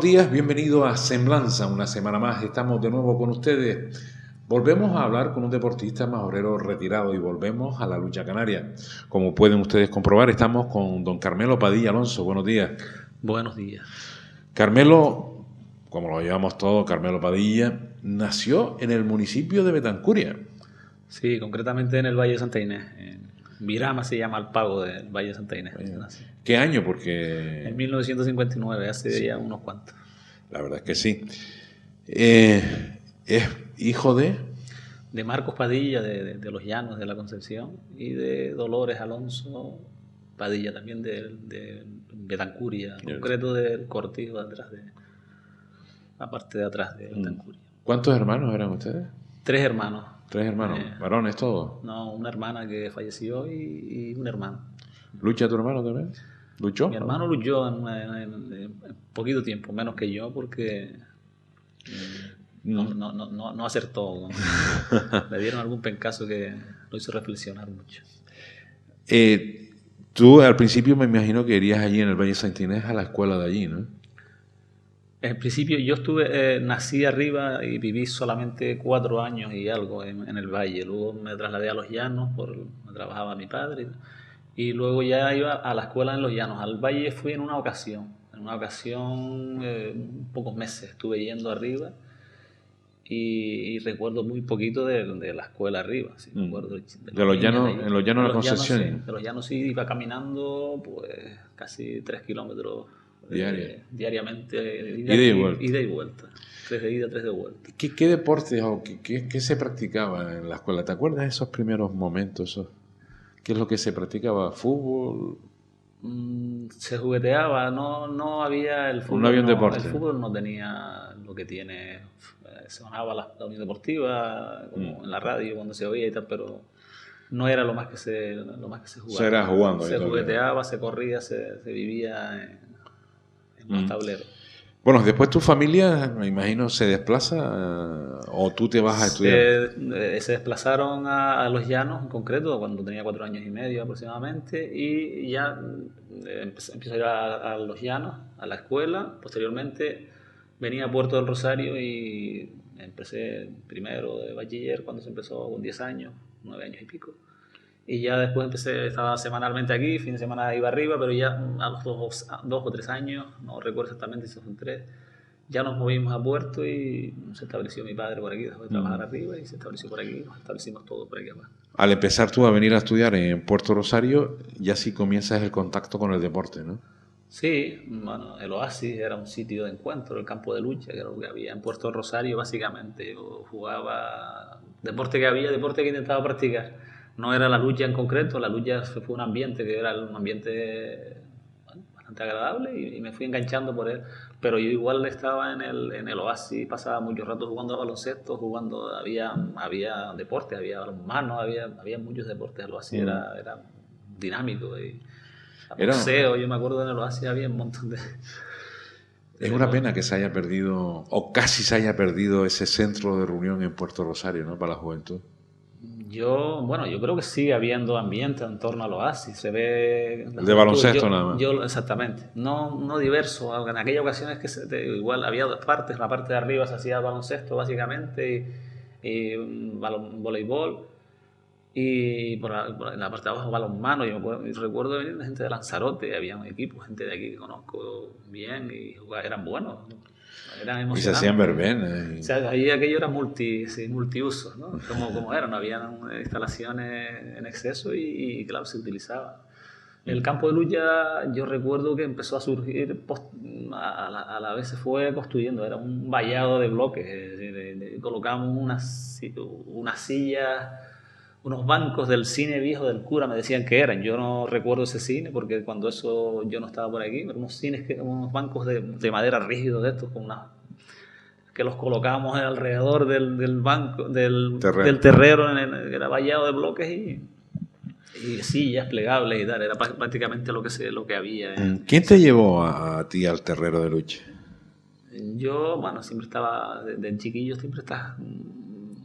Buenos días, bienvenido a Semblanza, una semana más, estamos de nuevo con ustedes. Volvemos a hablar con un deportista majorero retirado y volvemos a la lucha canaria. Como pueden ustedes comprobar, estamos con don Carmelo Padilla Alonso. Buenos días. Buenos días. Carmelo, como lo llamamos todos, Carmelo Padilla, nació en el municipio de Betancuria. Sí, concretamente en el Valle de Santa Inés. En Virama se llama el pago del Valle de Santa Inés. ¿Qué año? Porque... En 1959, hace sí, ya unos cuantos. la verdad es que sí. Es hijo de... De Marcos Padilla, de Los Llanos, de la Concepción, y de Dolores Alonso Padilla, también de Betancuria, en concreto del Cortijo, de atrás la parte de atrás de Betancuria. ¿Cuántos hermanos eran ustedes? 3 hermanos. 3 hermanos, varones todos. No, una hermana que falleció y un hermano. ¿Lucha tu hermano también? ¿Luchó? Mi hermano luchó en poquito tiempo, menos que yo, porque no acertó. Le dieron algún pencazo que lo hizo reflexionar mucho. Tú al principio me imagino que irías allí en el Valle de Santa Inés a la escuela de allí, ¿no? En principio yo nací arriba y viví solamente 4 años y algo en el Valle. Luego me trasladé a Los Llanos, me trabajaba mi padre. Y luego ya iba a la escuela en Los Llanos. Al Valle fui en una ocasión, pocos meses estuve yendo arriba y recuerdo muy poquito de la escuela arriba. Sí, recuerdo de Los Llanos, en Los Llanos de la Concepción. Sí, de Los Llanos sí, iba caminando pues casi 3 kilómetros diariamente, ida y vuelta. 3 de ida, 3 de vuelta. ¿Qué deportes o qué se practicaba en la escuela? ¿Te acuerdas de esos primeros momentos? ¿Qué es lo que se practicaba? ¿Fútbol? Se jugueteaba, no había el fútbol. No había un deporte. El fútbol no tenía lo que tiene. Se sonaba la Unión Deportiva, como en la radio cuando se oía y tal, pero no era lo más que se jugaba. Se era jugando. Se jugueteaba, se corría, se vivía en los tableros. Bueno, después tu familia, me imagino, se desplaza o tú te vas a estudiar. Se desplazaron a Los Llanos en concreto cuando tenía 4 años y medio aproximadamente y ya empecé a ir a Los Llanos, a la escuela. Posteriormente venía a Puerto del Rosario y empecé primero de bachiller cuando se empezó con 10 años, 9 años y pico. Y ya después estaba semanalmente aquí, fin de semana iba arriba, pero ya a los 2 o 3 años, no recuerdo exactamente si son 3, ya nos movimos a Puerto y se estableció mi padre por aquí, dejó de trabajar arriba y se estableció por aquí, nos establecimos todos por aquí abajo. Al empezar tú a venir a estudiar en Puerto Rosario, ya sí comienzas el contacto con el deporte, ¿no? Sí, bueno, el Oasis era un sitio de encuentro, el campo de lucha, que era lo que había en Puerto Rosario básicamente. Yo jugaba deporte que intentaba practicar. No era la lucha en concreto, la lucha fue un ambiente que era un ambiente bastante agradable y me fui enganchando por él. Pero yo igual estaba en el Oasis, pasaba mucho rato jugando a baloncesto, había deporte, había balonmano, había muchos deportes. El Oasis era dinámico y boxeo, yo me acuerdo en el Oasis había un montón de... Es una pena que se haya perdido, o casi se haya perdido ese centro de reunión en Puerto Rosario, ¿no? Para la juventud. Yo creo que sigue habiendo ambiente en torno al Oasis. Se ve... De baloncesto nada más. Exactamente. No diverso. En aquellas ocasiones igual había 2 partes. La parte de arriba se hacía baloncesto básicamente y voleibol. Y por la parte de abajo balonmano. Yo recuerdo venir de gente de Lanzarote. Había un equipo, gente de aquí que conozco bien y eran buenos. Eran emocionantes. Y se hacían verbenas. O sea, ahí aquello era multiusos, ¿no? Como era, no había instalaciones en exceso y claro, se utilizaba. El campo de lucha yo recuerdo que empezó a surgir, a la vez se fue construyendo, era un vallado de bloques. Colocamos unas sillas, unos bancos del cine viejo del cura, me decían que eran. Yo no recuerdo ese cine porque cuando yo no estaba por aquí, pero unos bancos de madera rígidos de estos, que los colocábamos alrededor del banco, del terreno, que era vallado de bloques y sillas plegables y tal. Era prácticamente lo que había. ¿Quién te llevó a ti al terreno de lucha? Yo, siempre estaba, de chiquillo siempre estás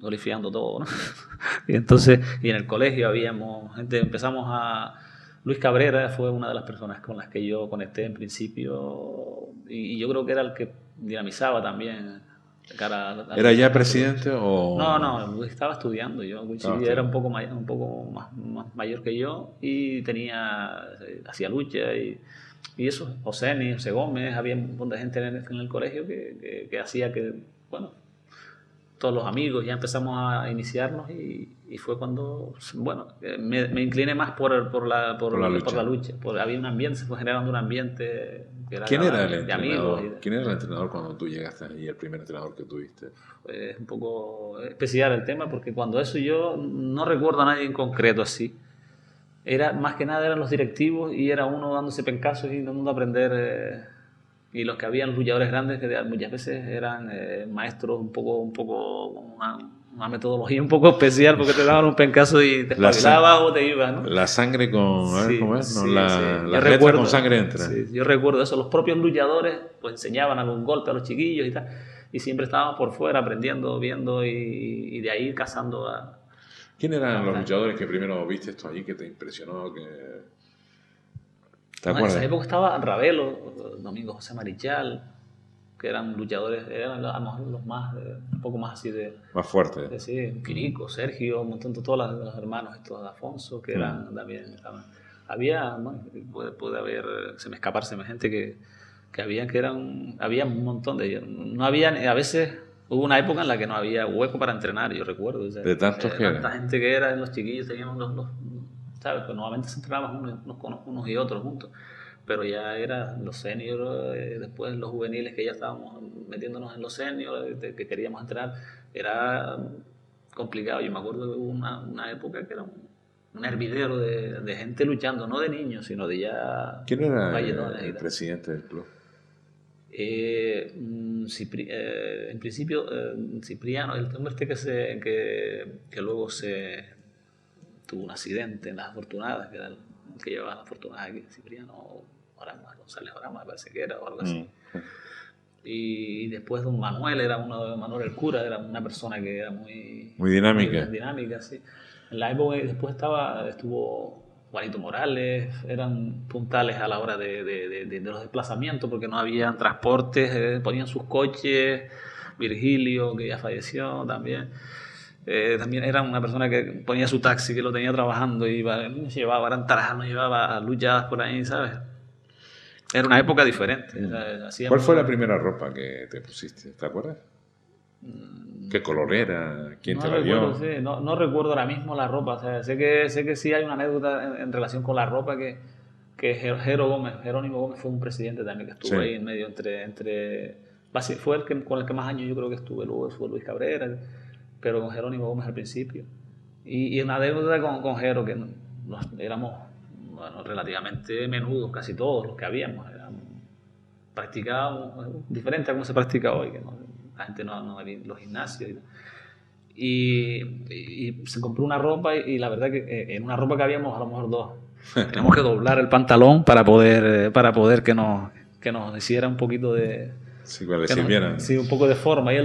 glorificando todo, ¿no? Y entonces, en el colegio Luis Cabrera fue una de las personas con las que yo conecté en principio y yo creo que era el que dinamizaba también. De cara ¿Era ya presidente o...? No, estaba estudiando. Yo coincidí, era un poco más mayor que yo y hacía lucha y eso, Oseni, José Gómez, había un montón de gente en el colegio que hacía que, bueno, todos los amigos ya empezamos a iniciarnos y fue cuando, bueno, me incliné más por la lucha. Había un ambiente, se fue generando un ambiente que era ¿Quién era el de entrenador? amigos. ¿Quién era el entrenador cuando tú llegaste ahí, el primer entrenador que tuviste? Es un poco especial el tema porque cuando eso yo no recuerdo a nadie en concreto así. Era más que nada eran los directivos y era uno dándose pencazos y intentando aprender. Y los que habían luchadores grandes que muchas veces eran maestros un poco con una metodología un poco especial porque te daban un pencazo y te espabilabas o te ibas, ¿no? La sangre con... Sí, ¿cómo es? sí, la letra con sangre entra. Sí, yo recuerdo eso. Los propios luchadores pues enseñaban algún golpe a los chiquillos y tal. Y siempre estábamos por fuera aprendiendo, viendo y de ahí cazando a... ¿Quién eran los luchadores que primero viste esto allí que te impresionó? ¿Te acuerdas? En esa época estaba Ravelo, Domingo José Marichal, que eran luchadores, eran a lo mejor los más, un poco más así de... Más fuertes. Sí, Quirico, Sergio, un montón de todos los hermanos estos de Afonso, que eran también... Había, bueno, puede haber, se me escaparse gente que había un montón de ellos. No había, a veces... Hubo una época en la que no había hueco para entrenar, yo recuerdo. O sea, de tantos que tanta gente que era, los chiquillos teníamos ¿sabes? Pues normalmente se entrenaban unos y otros juntos, pero ya eran los seniors, después los juveniles que ya estábamos metiéndonos en los seniors, que queríamos entrenar, era complicado. Yo me acuerdo de una época que era un hervidero de gente luchando, no de niños, sino de ya... ¿Quién era el presidente del club? En principio Cipriano, el hombre que luego tuvo un accidente en las Afortunadas, que era el que llevaba las Afortunadas aquí, Cipriano González Orama, me parece que era, o algo así. Y después don Manuel, Manuel el cura, era una persona que era muy dinámica. Muy dinámica, sí. En la época después estuvo Juanito Morales, eran puntales a la hora de los desplazamientos porque no había transportes, ponían sus coches. Virgilio, que ya falleció también. También era una persona que ponía su taxi, que lo tenía trabajando y nos llevaba a luchadas por ahí, ¿sabes? Era una época diferente. ¿Cuál fue la primera ropa que te pusiste? ¿Te acuerdas? ¿Qué color era? ¿Quién te la dio? Sí, no recuerdo ahora mismo la ropa. O sea, sé que sí hay una anécdota en relación con la ropa que Jerónimo Gómez fue un presidente también que estuvo ahí en medio fue con el que más años yo creo que estuve. Luego fue Luis Cabrera, pero con Jerónimo Gómez al principio. Y una anécdota con Jero, que éramos relativamente menudos, casi todos los que habíamos. Practicábamos diferente a como se practica hoy, que la gente no había los gimnasios. Y se compró una ropa y la verdad que en una ropa que habíamos a lo mejor dos. Tenemos que doblar el pantalón para poder que nos hiciera un poquito de... Sí, que le sirvieran. Sí, un poco de forma. Y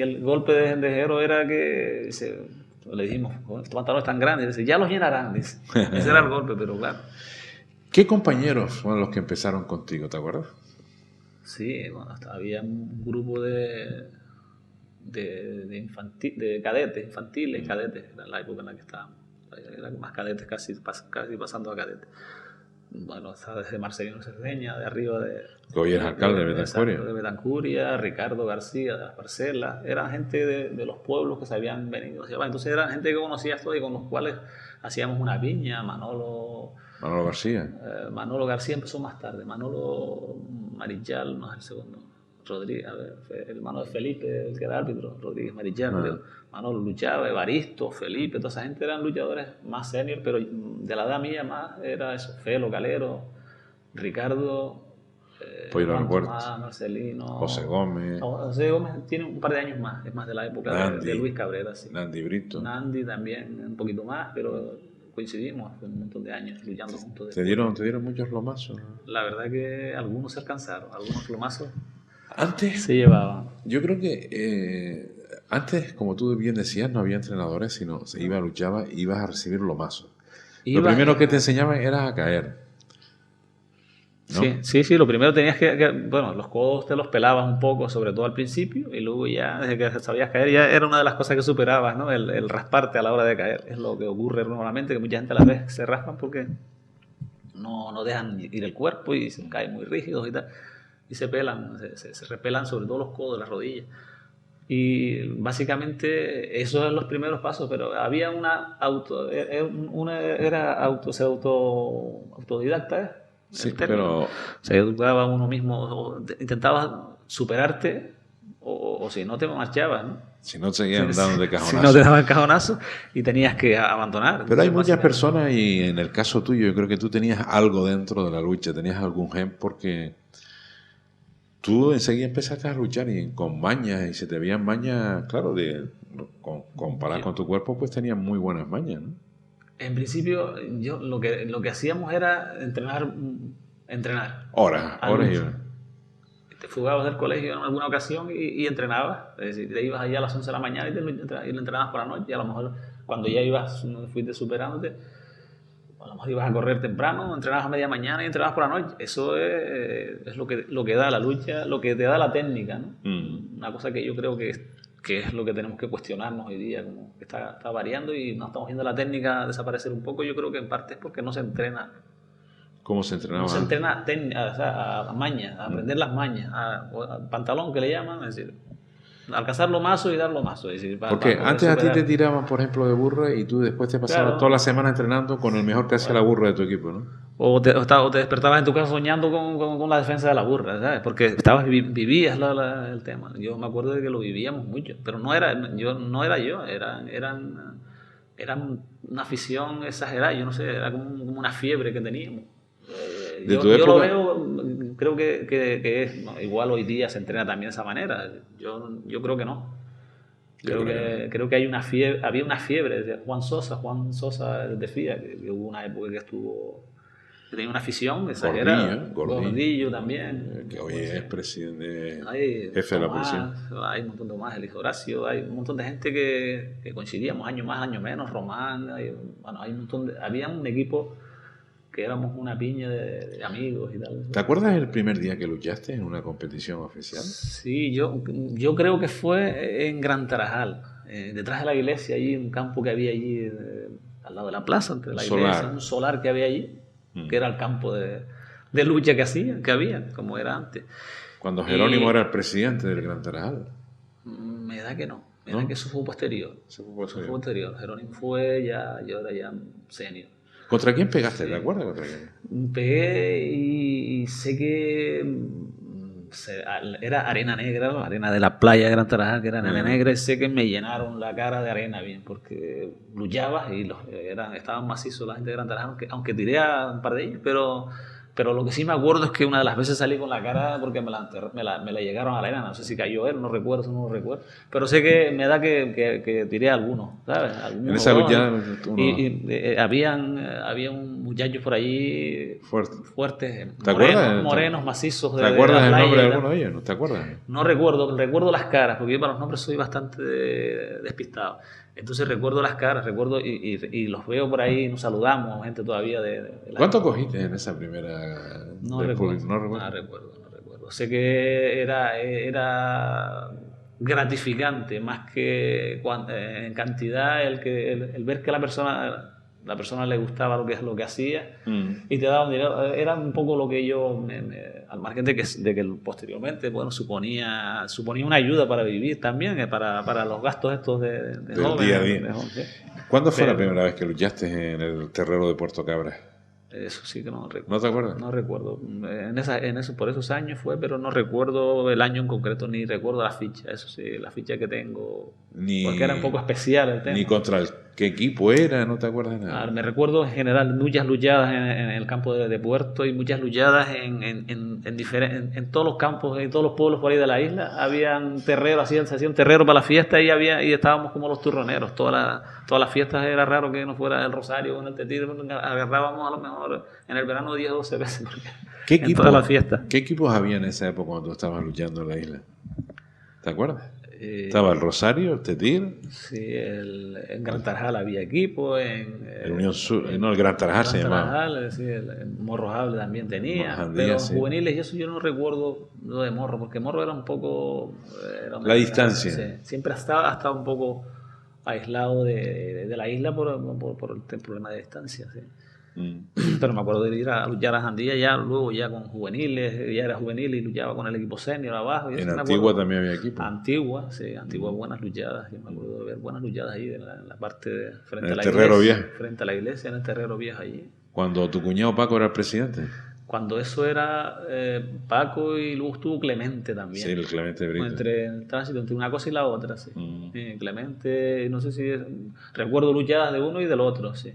el golpe de Jero era que le dijimos, estos pantalones tan grandes. Dice, ya los llenarán. Dice. Ese era el golpe, pero claro. ¿Qué compañeros fueron los que empezaron contigo, te acuerdas? Sí, bueno, había un grupo de cadetes, infantiles, cadetes, en la época en la que estábamos. Eran más cadetes, casi pasando a cadetes. Bueno, estaba desde Marcelino Cerdeña, de arriba que hoy es alcalde de Betancuria. De Betancuria, Ricardo García, de las Parcelas. Eran gente de los pueblos que se habían venido hacia abajo. Entonces eran gente que conocías todos y con los cuales hacíamos una piña. Manolo García. Manolo García empezó más tarde. Manolo Marichal, no es el segundo. Rodríguez, el hermano de Felipe, el que era árbitro, Rodríguez Marichal. Manolo luchaba, Evaristo, Felipe, toda esa gente eran luchadores más senior, pero de la edad mía más era eso, Felo, Calero, Ricardo, Marcelino, José Gómez. José Gómez tiene un par de años más, es más de la época de Luis Cabrera. Sí. Nandi Brito. Nandi también, un poquito más, pero coincidimos hace un montón de años luchando juntos. ¿Te dieron muchos lomazos? La verdad que algunos se alcanzaron, algunos lomazos antes se llevaban. Yo creo que antes, como tú bien decías, no había entrenadores, sino se luchaba y ibas a recibir lomazos. Lo primero que te enseñaban era a caer. ¿no? Sí, lo primero tenías bueno, los codos te los pelabas un poco, sobre todo al principio, y luego ya, desde que sabías caer, ya era una de las cosas que superabas, ¿no? El rasparte a la hora de caer. Es lo que ocurre normalmente, que mucha gente a la vez se raspan porque no dejan ir el cuerpo y se caen muy rígidos y tal, y se pelan, se repelan sobre todo los codos, las rodillas. Y básicamente esos eran los primeros pasos, pero había autodidacta, ¿eh? Sí, pero Se educaba uno mismo, intentabas superarte o si no te marchabas, ¿no? si no seguían dando de cajonazo. Si no te daban cajonazo y tenías que abandonar. Pero hay muchas personas y en el caso tuyo yo creo que tú tenías algo dentro de la lucha, tenías algún gen porque tú enseguida empezaste a luchar y con mañas y se te veían mañas, claro, comparado con tu cuerpo pues tenías muy buenas mañas, ¿no? En principio, yo lo que hacíamos era entrenar. Horas y horas. Te fugabas del colegio en alguna ocasión y entrenabas. Es decir, te ibas allá a las 11 de la mañana y lo entrenabas por la noche. Y a lo mejor cuando ya fuiste superándote, a lo mejor ibas a correr temprano, entrenabas a media mañana y entrenabas por la noche. Eso es lo que da la lucha, lo que te da la técnica, ¿no? Una cosa que yo creo que es lo que tenemos que cuestionarnos hoy día, como que está variando y no estamos viendo la técnica desaparecer un poco. Yo creo que en parte es porque no se entrena. ¿Cómo se entrenaba? No se entrena a mañas, a aprender las mañas, a pantalón que le llaman, es decir, alcanzar lo mazo y dar lo mazo. Es decir, porque antes a ti te tiraban, por ejemplo, de burra y tú después te pasabas toda la semana entrenando con el mejor que hacía la burra de tu equipo, ¿no? O te despertabas en tu casa soñando con la defensa de la burra, ¿sabes? Porque vivías el tema. Yo me acuerdo de que lo vivíamos mucho, pero no era yo, era una afición exagerada, yo no sé, era como una fiebre que teníamos. Yo lo veo, creo que es, no, igual hoy día se entrena también de esa manera. Yo creo que no. Creo que había una fiebre de Juan Sosa de FIA, que hubo una época que tenía una afición exagerada. Gordillo también. Que hoy es presidente, jefe de la policía. Hay un montón de más, Elis Horacio, hay un montón de gente que coincidíamos, año más, año menos, Román, había un equipo que éramos una piña de amigos y tal. ¿Te acuerdas el primer día que luchaste en una competición oficial? Sí, yo creo que fue en Gran Tarajal, detrás de la iglesia, allí un campo que había allí al lado de la plaza, entre la iglesia, un solar que había allí, que era el campo de lucha que había, como era antes. Cuando Jerónimo era el presidente del Gran Tarajal. Me da que no. Me da que eso fue posterior. Jerónimo yo era ya senior. ¿Contra quién pegaste? ¿Te acuerdas contra quién? Pegué y sé que era arena negra, la arena de la playa de Gran Tarajal, que era arena negra, y sé que me llenaron la cara de arena bien, porque luchabas y estaban macizos la gente de Gran Tarajal, aunque tiré a un par de ellos, pero lo que sí me acuerdo es que una de las veces salí con la cara porque me la llegaron a la arena. No sé si cayó él, no recuerdo. Pero sé que me da que tiré a algunos, ¿sabes? En esa lucha... Había un muchacho por allí fuertes, morenos, macizos. ¿Te acuerdas el nombre de alguno de ellos? ¿No te acuerdas? No recuerdo las caras, porque yo para los nombres soy bastante despistado. Entonces recuerdo las caras, y los veo por ahí, nos saludamos, gente todavía ¿Cuánto cogiste en esa primera? No recuerdo. Sé que era gratificante, más que en cantidad, el ver que la persona le gustaba lo que hacía y te daba un dinero. Era un poco lo que yo, al margen de que posteriormente suponía una ayuda para vivir también, para los gastos estos de joven, día a día. ¿Cuándo fue la primera vez que luchaste en el terrero de Puerto Cabra? Eso sí que no recuerdo. ¿No te acuerdas? No recuerdo. Por esos años fue, pero no recuerdo el año en concreto, ni recuerdo la ficha. Eso sí, la ficha que tengo. Porque era un poco especial el tema. Ni contra qué equipo era, ¿no te acuerdas de nada? Me recuerdo en general muchas luchadas en el campo de Puerto y muchas luchadas en todos los campos, en todos los pueblos por ahí de la isla. Habían terreros, se hacía un terrero para la fiesta y estábamos como los turroneros. Todas las fiestas era raro que no fuera el Rosario con el Tetiro. Agarrábamos a lo mejor en el verano 10 o 12 veces. ¿Qué equipos había en esa época cuando tú estabas luchando en la isla? ¿Te acuerdas? Estaba el Rosario, el Tetir. Sí, en Gran Tarajal había equipo, el Unión Sur, no, el Gran Tarajal se llamaba. Sí, el Morro Jable también tenía, Morrojable, pero sí. juveniles y eso yo no recuerdo lo de Morro, porque Morro era un poco... La distancia. Sí, siempre ha estado un poco aislado de la isla por el problema de distancia, sí. Pero me acuerdo de ir a luchar a Jandía ya luego ya con juveniles, ya era juvenil y luchaba con el equipo senior abajo. En Antigua también había equipo. Antigua, sí, Antigua buenas luchadas. Yo me acuerdo de ver buenas luchadas ahí en la parte frente a la Terrero iglesia. Viejo. Frente a la iglesia, en el Terrero Viejo allí. Cuando tu cuñado Paco era el presidente. Cuando eso era Paco y luego estuvo Clemente también. Sí, el Clemente Brito. Entre el tránsito, entre una cosa y la otra, sí. Clemente, no sé si recuerdo luchadas de uno y del otro, sí.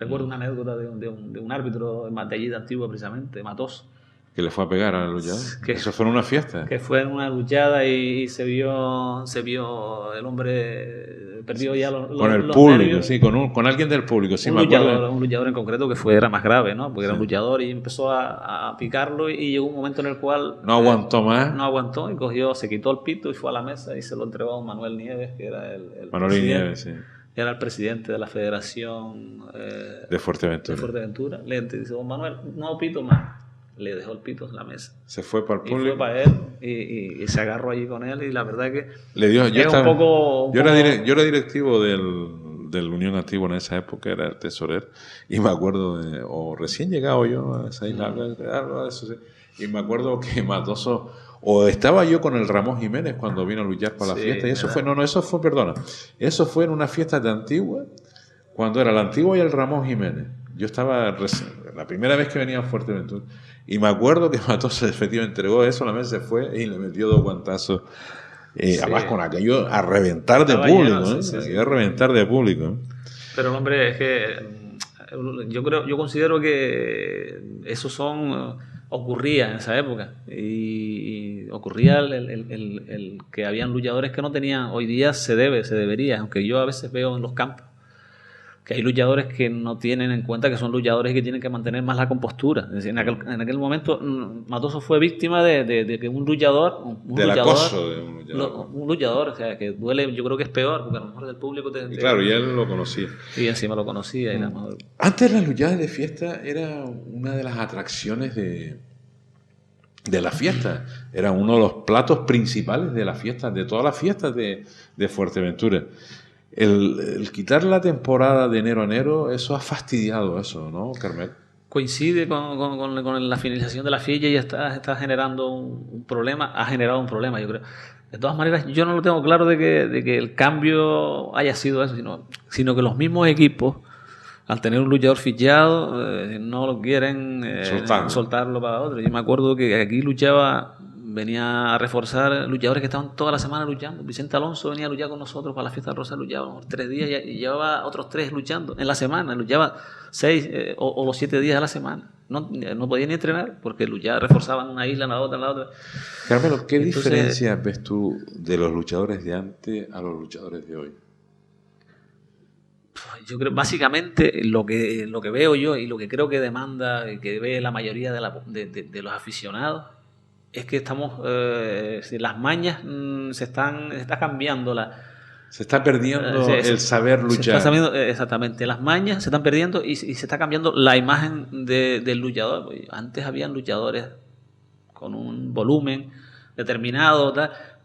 Recuerdo una anécdota de un árbitro de allí de Antigua, precisamente, Matoso. Que le fue a pegar a la luchada. Eso fue en una fiesta. Que fue en una luchada y se vio el hombre perdió ya los con el los público, nervios. sí, con alguien del público. Sí, me acuerdo. Un luchador en concreto que era más grave, ¿no? Porque era un luchador y empezó a picarlo y llegó un momento en el cual... No aguantó más. No aguantó y se quitó el pito y fue a la mesa y se lo entregó a don Manuel Nieves, que era el Manuel Nieves, sí. Era el presidente de la Federación de Fuerteventura. Le dice, don Manuel, no pito más. Le dejó el pito en la mesa. Se fue para el público. Y fue para él y se agarró allí con él y la verdad que le dio, yo era directivo del Unión Antigua en esa época, era el tesorero y me acuerdo recién llegado yo a esa isla, y me acuerdo que Matoso o estaba yo con el Ramón Jiménez cuando vino a luchar para la fiesta y eso fue en una fiesta de Antigua cuando era la Antigua y el Ramón Jiménez. Yo estaba la primera vez que venía a Fuerteventura y me acuerdo que Matoso efectivamente entregó eso, la mesa se fue y le metió 2 guantazos. Además con aquello a reventar de público, a reventar de público. Pero el hombre, es que yo considero que eso ocurría en esa época y ocurría el que habían luchadores que no tenían, hoy día se debería, aunque yo a veces veo en los campos que hay luchadores que no tienen en cuenta que son luchadores y que tienen que mantener más la compostura. Es decir, en aquel momento Matoso fue víctima de que un luchador... Del acoso de un luchador. Un luchador, o sea, que duele, yo creo que es peor, porque a lo mejor del público... Claro, y él lo conocía. Y encima lo conocía. Y Antes las luchadas de fiesta era una de las atracciones de la fiesta. Era uno de los platos principales de las fiestas, de todas las fiestas de Fuerteventura. El quitar la temporada de enero a enero, eso ha fastidiado eso, ¿no, Carmel? Coincide con la finalización de la fiesta y está generando un problema, ha generado un problema, yo creo. De todas maneras, yo no lo tengo claro de que el cambio haya sido eso, sino que los mismos equipos, al tener un luchador fichado, no lo quieren soltarlo para otro. Yo me acuerdo que aquí venía a reforzar luchadores que estaban toda la semana luchando. Vicente Alonso venía a luchar con nosotros para la fiesta de Rosa, luchaba 3 días y llevaba otros 3 luchando en la semana, luchaba 6 o los 7 días a la semana. No podía ni entrenar porque reforzaban una isla, en la otra. Carmelo, ¿qué diferencia ves tú de los luchadores de antes a los luchadores de hoy? Yo creo, básicamente, lo que veo yo y lo que creo que demanda y que ve la mayoría de los aficionados es que las mañas se está cambiando se está perdiendo el saber luchar. Exactamente, las mañas se están perdiendo y se está cambiando la imagen del luchador. Antes habían luchadores con un volumen determinado,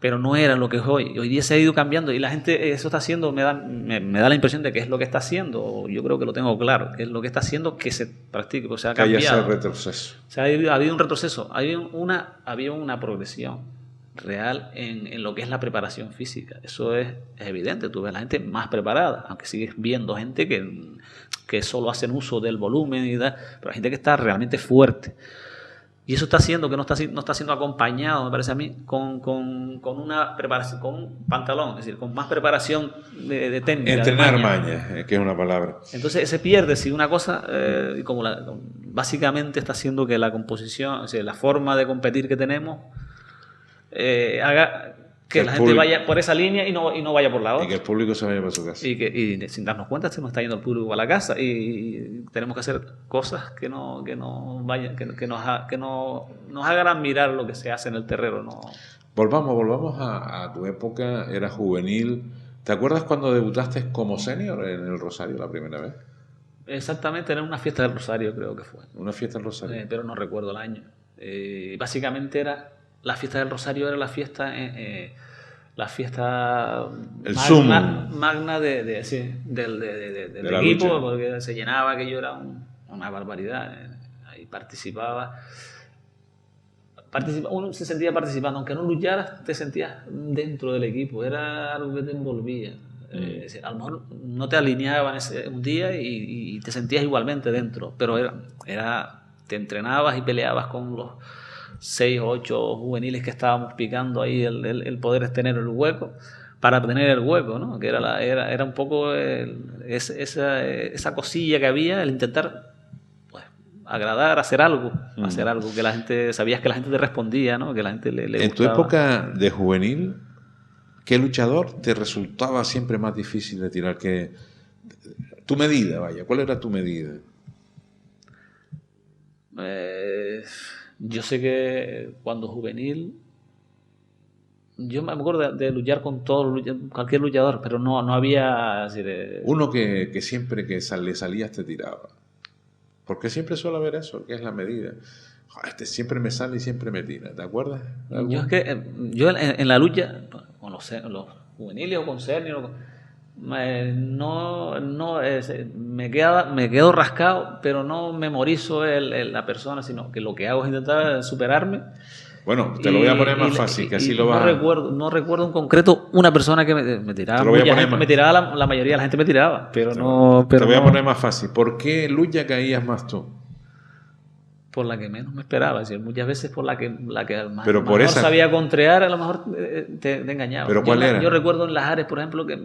pero no era lo que es hoy. Hoy día se ha ido cambiando y la gente eso está haciendo, me da la impresión de que es lo que está haciendo, yo creo que lo tengo claro, que es lo que está haciendo que se practique, o sea, ha cambiado. Que haya ese retroceso. O sea, ha habido un retroceso, había una progresión real en lo que es la preparación física. Eso es evidente, tú ves a la gente más preparada, aunque sigues viendo gente que solo hacen uso del volumen y tal, pero hay gente que está realmente fuerte. Y eso está haciendo que no está siendo acompañado, me parece a mí, con una preparación, con un pantalón, es decir, con más preparación de técnica. Entrenar maña, que es una palabra. Entonces se pierde, si una cosa, básicamente está haciendo que la composición, o sea, la forma de competir que tenemos, haga que la gente vaya por esa línea y no vaya por la otra. Y que el público se vaya para su casa. Y sin darnos cuenta se nos está yendo el público a la casa y tenemos que hacer cosas que nos hagan mirar lo que se hace en el terreno. Volvamos a tu época, era juvenil. ¿Te acuerdas cuando debutaste como senior en el Rosario la primera vez? Exactamente, era una fiesta del Rosario, creo que fue. Una fiesta del Rosario. Pero no recuerdo el año. Básicamente era la fiesta del Rosario, era la fiesta El sumo magna sí, del la equipo, lucha. porque se llenaba, aquello era una barbaridad. Ahí uno se sentía participando, aunque no lucharas, te sentías dentro del equipo, era algo que te envolvía. A lo mejor no te alineaban un día y te sentías igualmente dentro, pero te entrenabas y peleabas con los 6 o 8 juveniles que estábamos picando ahí el poder tener el hueco, para tener el hueco, ¿no? Que era un poco esa cosilla que había, el intentar agradar, hacer algo que la gente, sabías que la gente te respondía, ¿no? Que la gente le gustaba. En tu época de juvenil, ¿qué luchador te resultaba siempre más difícil de tirar? Tu medida, vaya, ¿cuál era tu medida? Yo sé que cuando juvenil, yo me acuerdo de luchar con cualquier luchador, pero no había... Uno que siempre que le salías te tiraba. Porque siempre suele haber eso, que es la medida. Este siempre me sale y siempre me tira. ¿Te acuerdas? Yo es que en la lucha, con los juveniles o con senior, me quedo rascado, pero no memorizo la persona, sino que lo que hago es intentar superarme. Bueno, te lo voy a poner más fácil, que así lo vas no recuerdo en concreto una persona que me tiraba. Me tiraba la mayoría de la gente me tiraba, pero no... Te voy a poner más fácil. ¿Por qué lucha caías más tú? Por la que menos me esperaba, es decir, muchas veces por la que mejor sabía contrariar, a lo mejor te engañaba. ¿Pero cuál era? Yo recuerdo en Las Ares, por ejemplo, que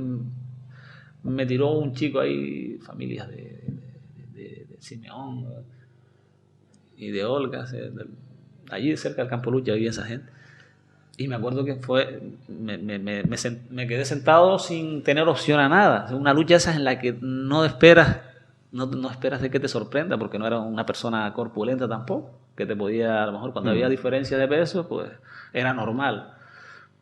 me tiró un chico ahí, familias de Simeón y de Olga, allí cerca del Campo Lucha vivía esa gente. Y me acuerdo que me quedé sentado sin tener opción a nada. Una lucha esa en la que no esperas de que te sorprenda, porque no era una persona corpulenta tampoco, que te podía, a lo mejor cuando había diferencia de peso, pues era normal.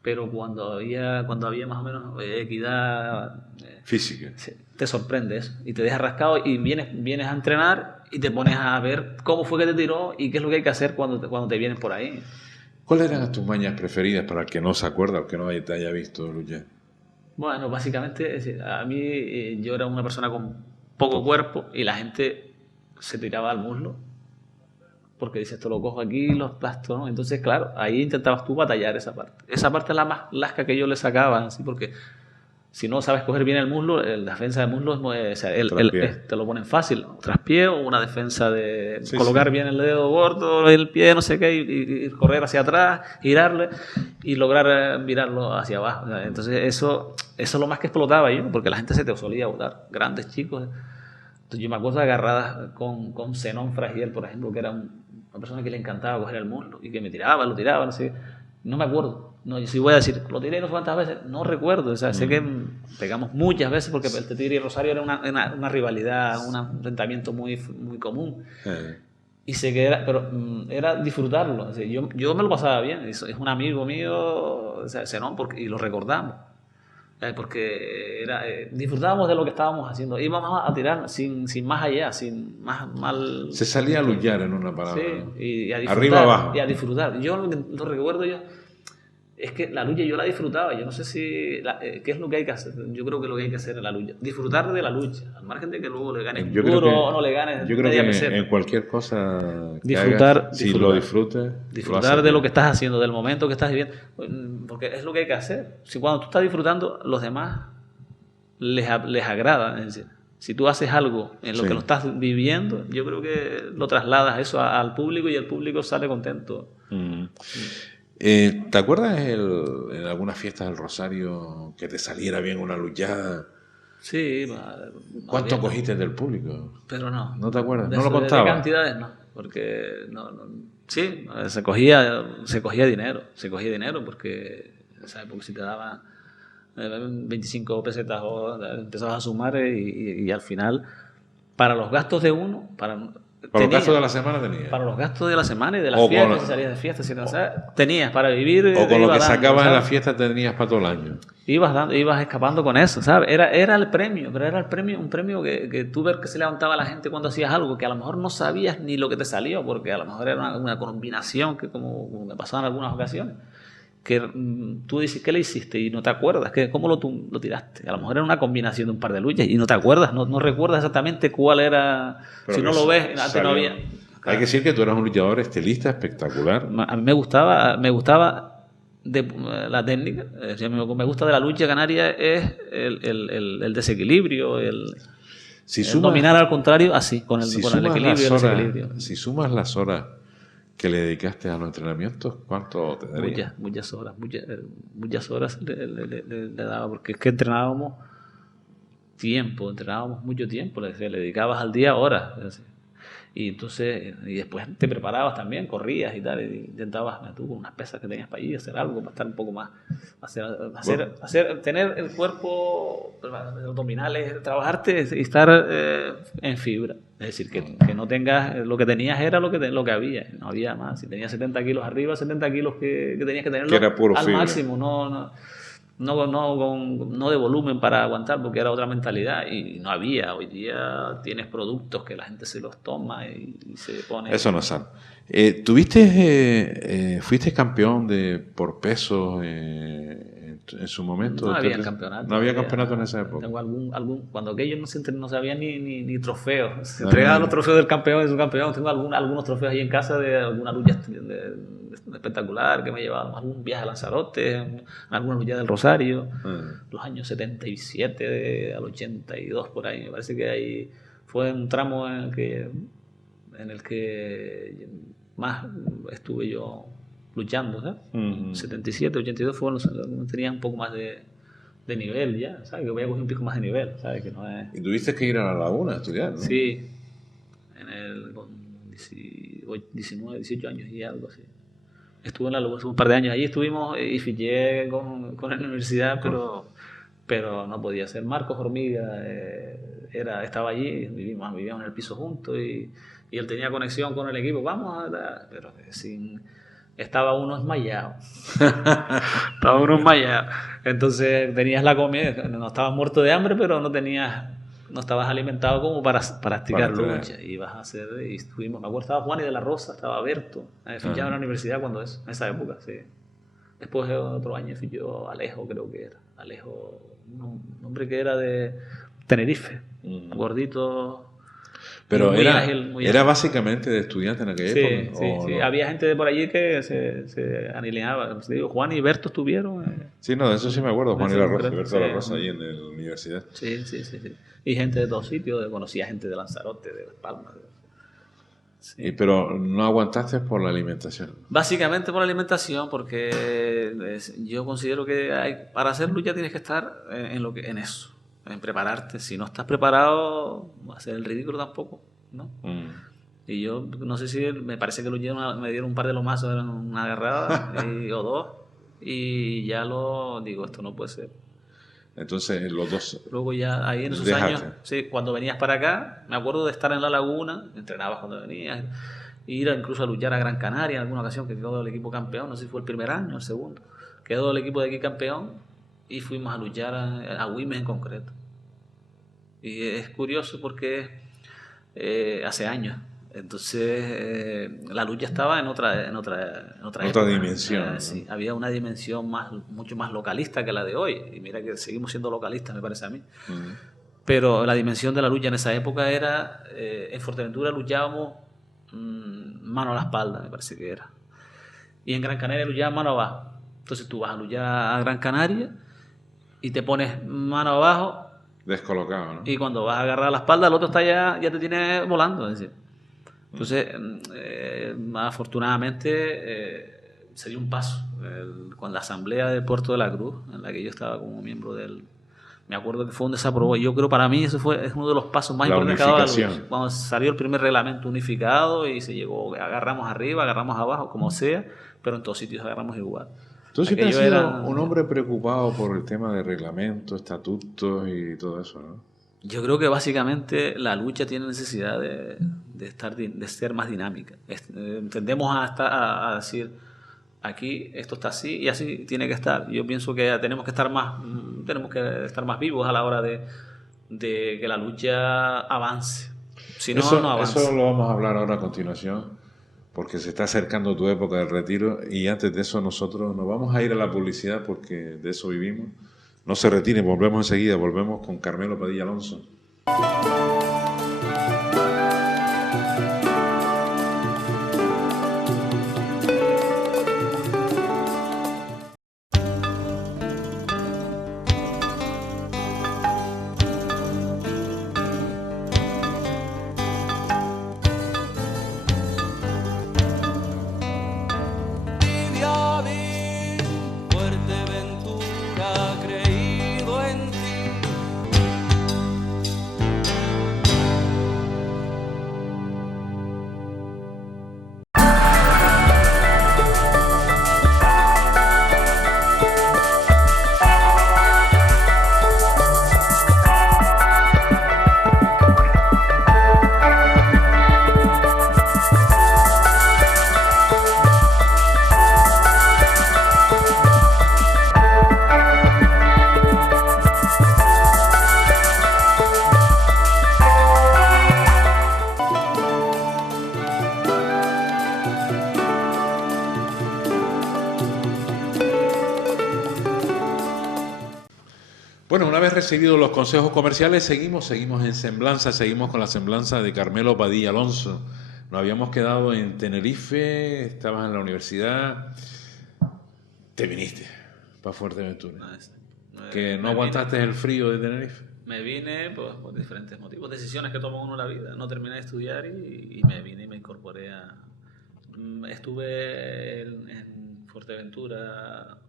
Pero cuando había más o menos equidad física, te sorprende eso y te deja rascado y vienes a entrenar y te pones a ver cómo fue que te tiró y qué es lo que hay que hacer cuando te vienes por ahí. ¿Cuáles eran tus mañas preferidas para el que no se acuerda o que no te haya visto luchar? Bueno, básicamente a mí yo era una persona con poco cuerpo y la gente se tiraba al muslo porque dice, esto lo cojo aquí y lo aplasto, ¿no? Entonces, claro, ahí intentabas tú batallar esa parte. Esa parte es la más lasca que yo le sacaba, así, porque si no sabes coger bien el muslo, la defensa del muslo te lo ponen fácil, ¿no? Traspié o una defensa de colocar bien el dedo gordo, el pie, no sé qué, y correr hacia atrás, girarle y lograr virarlo hacia abajo. Entonces eso es lo más que explotaba yo, porque la gente se te solía botar, grandes chicos. Entonces yo me acuerdo de agarradas con Zenón Fragiel, por ejemplo, que era una persona que le encantaba coger el muslo y que me lo tiraba, no sé. No me acuerdo. No, si voy a decir, lo tiré no sé cuántas veces, no recuerdo. O sea, sé que pegamos muchas veces porque el Tigre y Rosario era una rivalidad, un enfrentamiento muy, muy común. Y sé que era disfrutarlo. O sea, yo me lo pasaba bien. Es un amigo mío, o sea, Zenón, y lo recordamos. Porque disfrutábamos de lo que estábamos haciendo. Íbamos a tirar sin más allá, sin más mal. Se salía a luchar en una palabra. Sí, y a disfrutar. Arriba abajo. Y a disfrutar. Yo lo recuerdo es que la lucha yo la disfrutaba. Yo no sé qué es lo que hay que hacer. Yo creo que lo que hay que hacer en la lucha, disfrutar de la lucha, al margen de que luego le ganes duro o no le ganes. Yo creo que en cualquier cosa que disfrutar, hagas, si lo disfrutes, disfrutar de lo que estás haciendo, del momento que estás viviendo, porque es lo que hay que hacer. Si cuando tú estás disfrutando, los demás les agrada. Es decir, si tú haces algo en lo que lo estás viviendo, yo creo que lo trasladas eso al público y el público sale contento. ¿Te acuerdas en algunas fiestas del Rosario que te saliera bien una luchada? Sí. ¿Cuánto cogiste del público? Pero no. ¿No te acuerdas? ¿No lo contabas? De cantidades no, porque sí, se cogía dinero. Se cogía dinero porque, ¿sabes? Porque si te daban 25 pesetas o empezabas a sumar y al final, para los gastos de uno, Para los gastos de la semana tenías. Para los gastos de la semana y de las fiestas, si salías de fiesta, si no, tenías para vivir. O con lo que sacabas en la fiesta tenías para todo el año. Ibas escapando con eso, ¿sabes? Era el premio, pero era un premio que tú ver que se levantaba la gente cuando hacías algo, que a lo mejor no sabías ni lo que te salió, porque a lo mejor era una combinación que como me pasó en algunas ocasiones, que tú dices, ¿qué le hiciste? Y no te acuerdas, ¿cómo lo tiraste? A lo mejor era una combinación de un par de luchas y no te acuerdas, no recuerdas exactamente cuál era. Pero si no lo ves, antes no había. Hay que decir que tú eras un luchador estilista espectacular. A mí me gustaba de la técnica. Me gusta de la lucha canaria es el desequilibrio, el dominar al contrario así, con el equilibrio, el desequilibrio. Si sumas las horas que le dedicaste a los entrenamientos, ¿cuánto te daría? Muchas horas le daba, porque es que entrenábamos mucho tiempo, le dedicabas al día horas. Y entonces, y después te preparabas también, corrías y tal, y intentabas, tú con unas pesas que tenías para allí, hacer algo, para estar un poco más, tener el cuerpo, los abdominales, trabajarte y estar en fibra. Es decir, que no tengas, lo que tenías era lo que había, no había más. Si tenías 70 kilos arriba, 70 kilos que tenías que tenerlo al fibra. Máximo, no de volumen para aguantar, porque era otra mentalidad y no había. Hoy día tienes productos que la gente se los toma y se pone. Eso no es sano. ¿Fuiste campeón por peso en su momento? No había campeonato. No había campeonato en esa época. Tengo cuando aquellos no sabía ni trofeos. Se entregaban los trofeos del campeón y de su campeón. Tengo algunos trofeos ahí en casa de alguna lucha espectacular que me llevaba algún viaje a Lanzarote, alguna lucha del Rosario, los años 77 al 82 por ahí. Me parece que ahí fue un tramo en el que más estuve yo luchando, ¿sabes? 77, 82 fue cuando tenía un poco más de nivel ya, ¿sabes? Que voy a coger un pico más de nivel, ¿sabes? Que no es... Y tuviste que ir a la Laguna a estudiar, ¿no? Sí, con 19, 18 años y algo así. Estuve en la Laguna un par de años allí, estuvimos y fiché con la universidad, pero no podía ser. Marcos Hormiga estaba allí, vivíamos en el piso juntos y él tenía conexión con el equipo, pero estaba uno desmayado. Entonces tenías la comida, no estabas muerto de hambre, pero no estabas alimentado como para practicar lucha. Y estuvimos, me acuerdo, estaba Juan y de la Rosa, estaba Berto, fichado en la universidad en esa época, sí. Después de otro año fichó Alejo, creo que era. Alejo, un hombre que era de Tenerife, gordito. Pero era básicamente de estudiante en aquella época. Sí. No? Había gente de por allí que se alineaba. Juan y Berto estuvieron. Sí, no, de eso sí me acuerdo. Juan y la Rosa, Berto la Rosa, ahí en la universidad. Sí. Y gente de todos sitios. Conocía gente de Lanzarote, de Las Palmas. Sí. Pero no aguantaste por la alimentación. Básicamente por la alimentación, porque yo considero que para hacer lucha tienes que estar en eso. En prepararte. Si no estás preparado, vas a hacer el ridículo tampoco, ¿no? Y yo no sé si me parece que me dieron un par de lomazos en una agarrada o dos y ya digo, esto no puede ser. Entonces los dos. Luego ya ahí en esos años, sí, cuando venías para acá, me acuerdo de estar en la Laguna, entrenabas cuando venías, ir incluso a luchar a Gran Canaria en alguna ocasión que quedó el equipo campeón, no sé si fue el primer año o el segundo, quedó el equipo de aquí campeón. Y fuimos a luchar a Güemes en concreto. Y es curioso porque hace años. Entonces la lucha estaba en otra dimensión. Sí, había una dimensión mucho más localista que la de hoy. Y mira que seguimos siendo localistas, me parece a mí. Pero la dimensión de la lucha en esa época era... en Fuerteventura luchábamos mano a la espalda, me parece que era. Y en Gran Canaria luchábamos mano abajo. Entonces tú vas a luchar a Gran Canaria y te pones mano abajo descolocado, ¿no? Y cuando vas a agarrar la espalda el otro está ya te tiene volando, es decir. Entonces afortunadamente se dio un paso con la asamblea del Puerto de la Cruz, en la que yo estaba como miembro me acuerdo que fue donde se aprobó, y yo creo para mí es uno de los pasos más importantes que ha dado la luz. Cuando salió el primer reglamento unificado y se llegó, agarramos arriba, agarramos abajo, como sea, pero en todos sitios agarramos igual. Tú siempre has sido un hombre preocupado por el tema de reglamentos, estatutos y todo eso, ¿no? Yo creo que básicamente la lucha tiene necesidad de de ser más dinámica. Tendemos a decir, aquí esto está así y así tiene que estar. Yo pienso que tenemos que estar más vivos a la hora de que la lucha avance. Si no, no avanza. Eso lo vamos a hablar ahora a continuación, porque se está acercando tu época del retiro, y antes de eso nosotros nos vamos a ir a la publicidad, porque de eso vivimos. No se retiren, volvemos enseguida, volvemos con Carmelo Padilla Alonso. Bueno, una vez recibidos los consejos comerciales, seguimos en Semblanza, seguimos con la semblanza de Carmelo Padilla Alonso. Nos habíamos quedado en Tenerife, estabas en la universidad, te viniste para Fuerteventura. ¿Que no aguantaste el frío de Tenerife? Me vine por diferentes motivos, decisiones que toma uno en la vida. No terminé de estudiar y me vine y me incorporé a... Estuve en Fuerteventura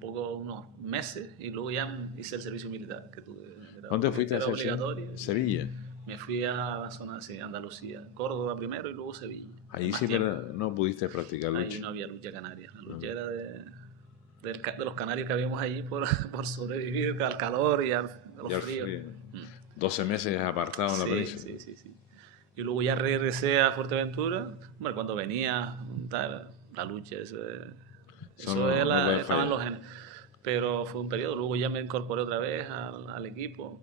unos meses, y luego ya hice el servicio militar que tuve. ¿Dónde fuiste a hacer obligatorio? Sevilla. Me fui a la zona de Andalucía, Córdoba primero y luego Sevilla. Allí sí no pudiste practicar lucha. Allí no había lucha canaria. La lucha era de los canarios que habíamos allí por sobrevivir al calor y a los fríos. 12 meses apartado en la península. Sí. Y luego ya regresé a Fuerteventura. Bueno, cuando venía la lucha, estaban los genes. Pero fue un periodo. Luego ya me incorporé otra vez al equipo,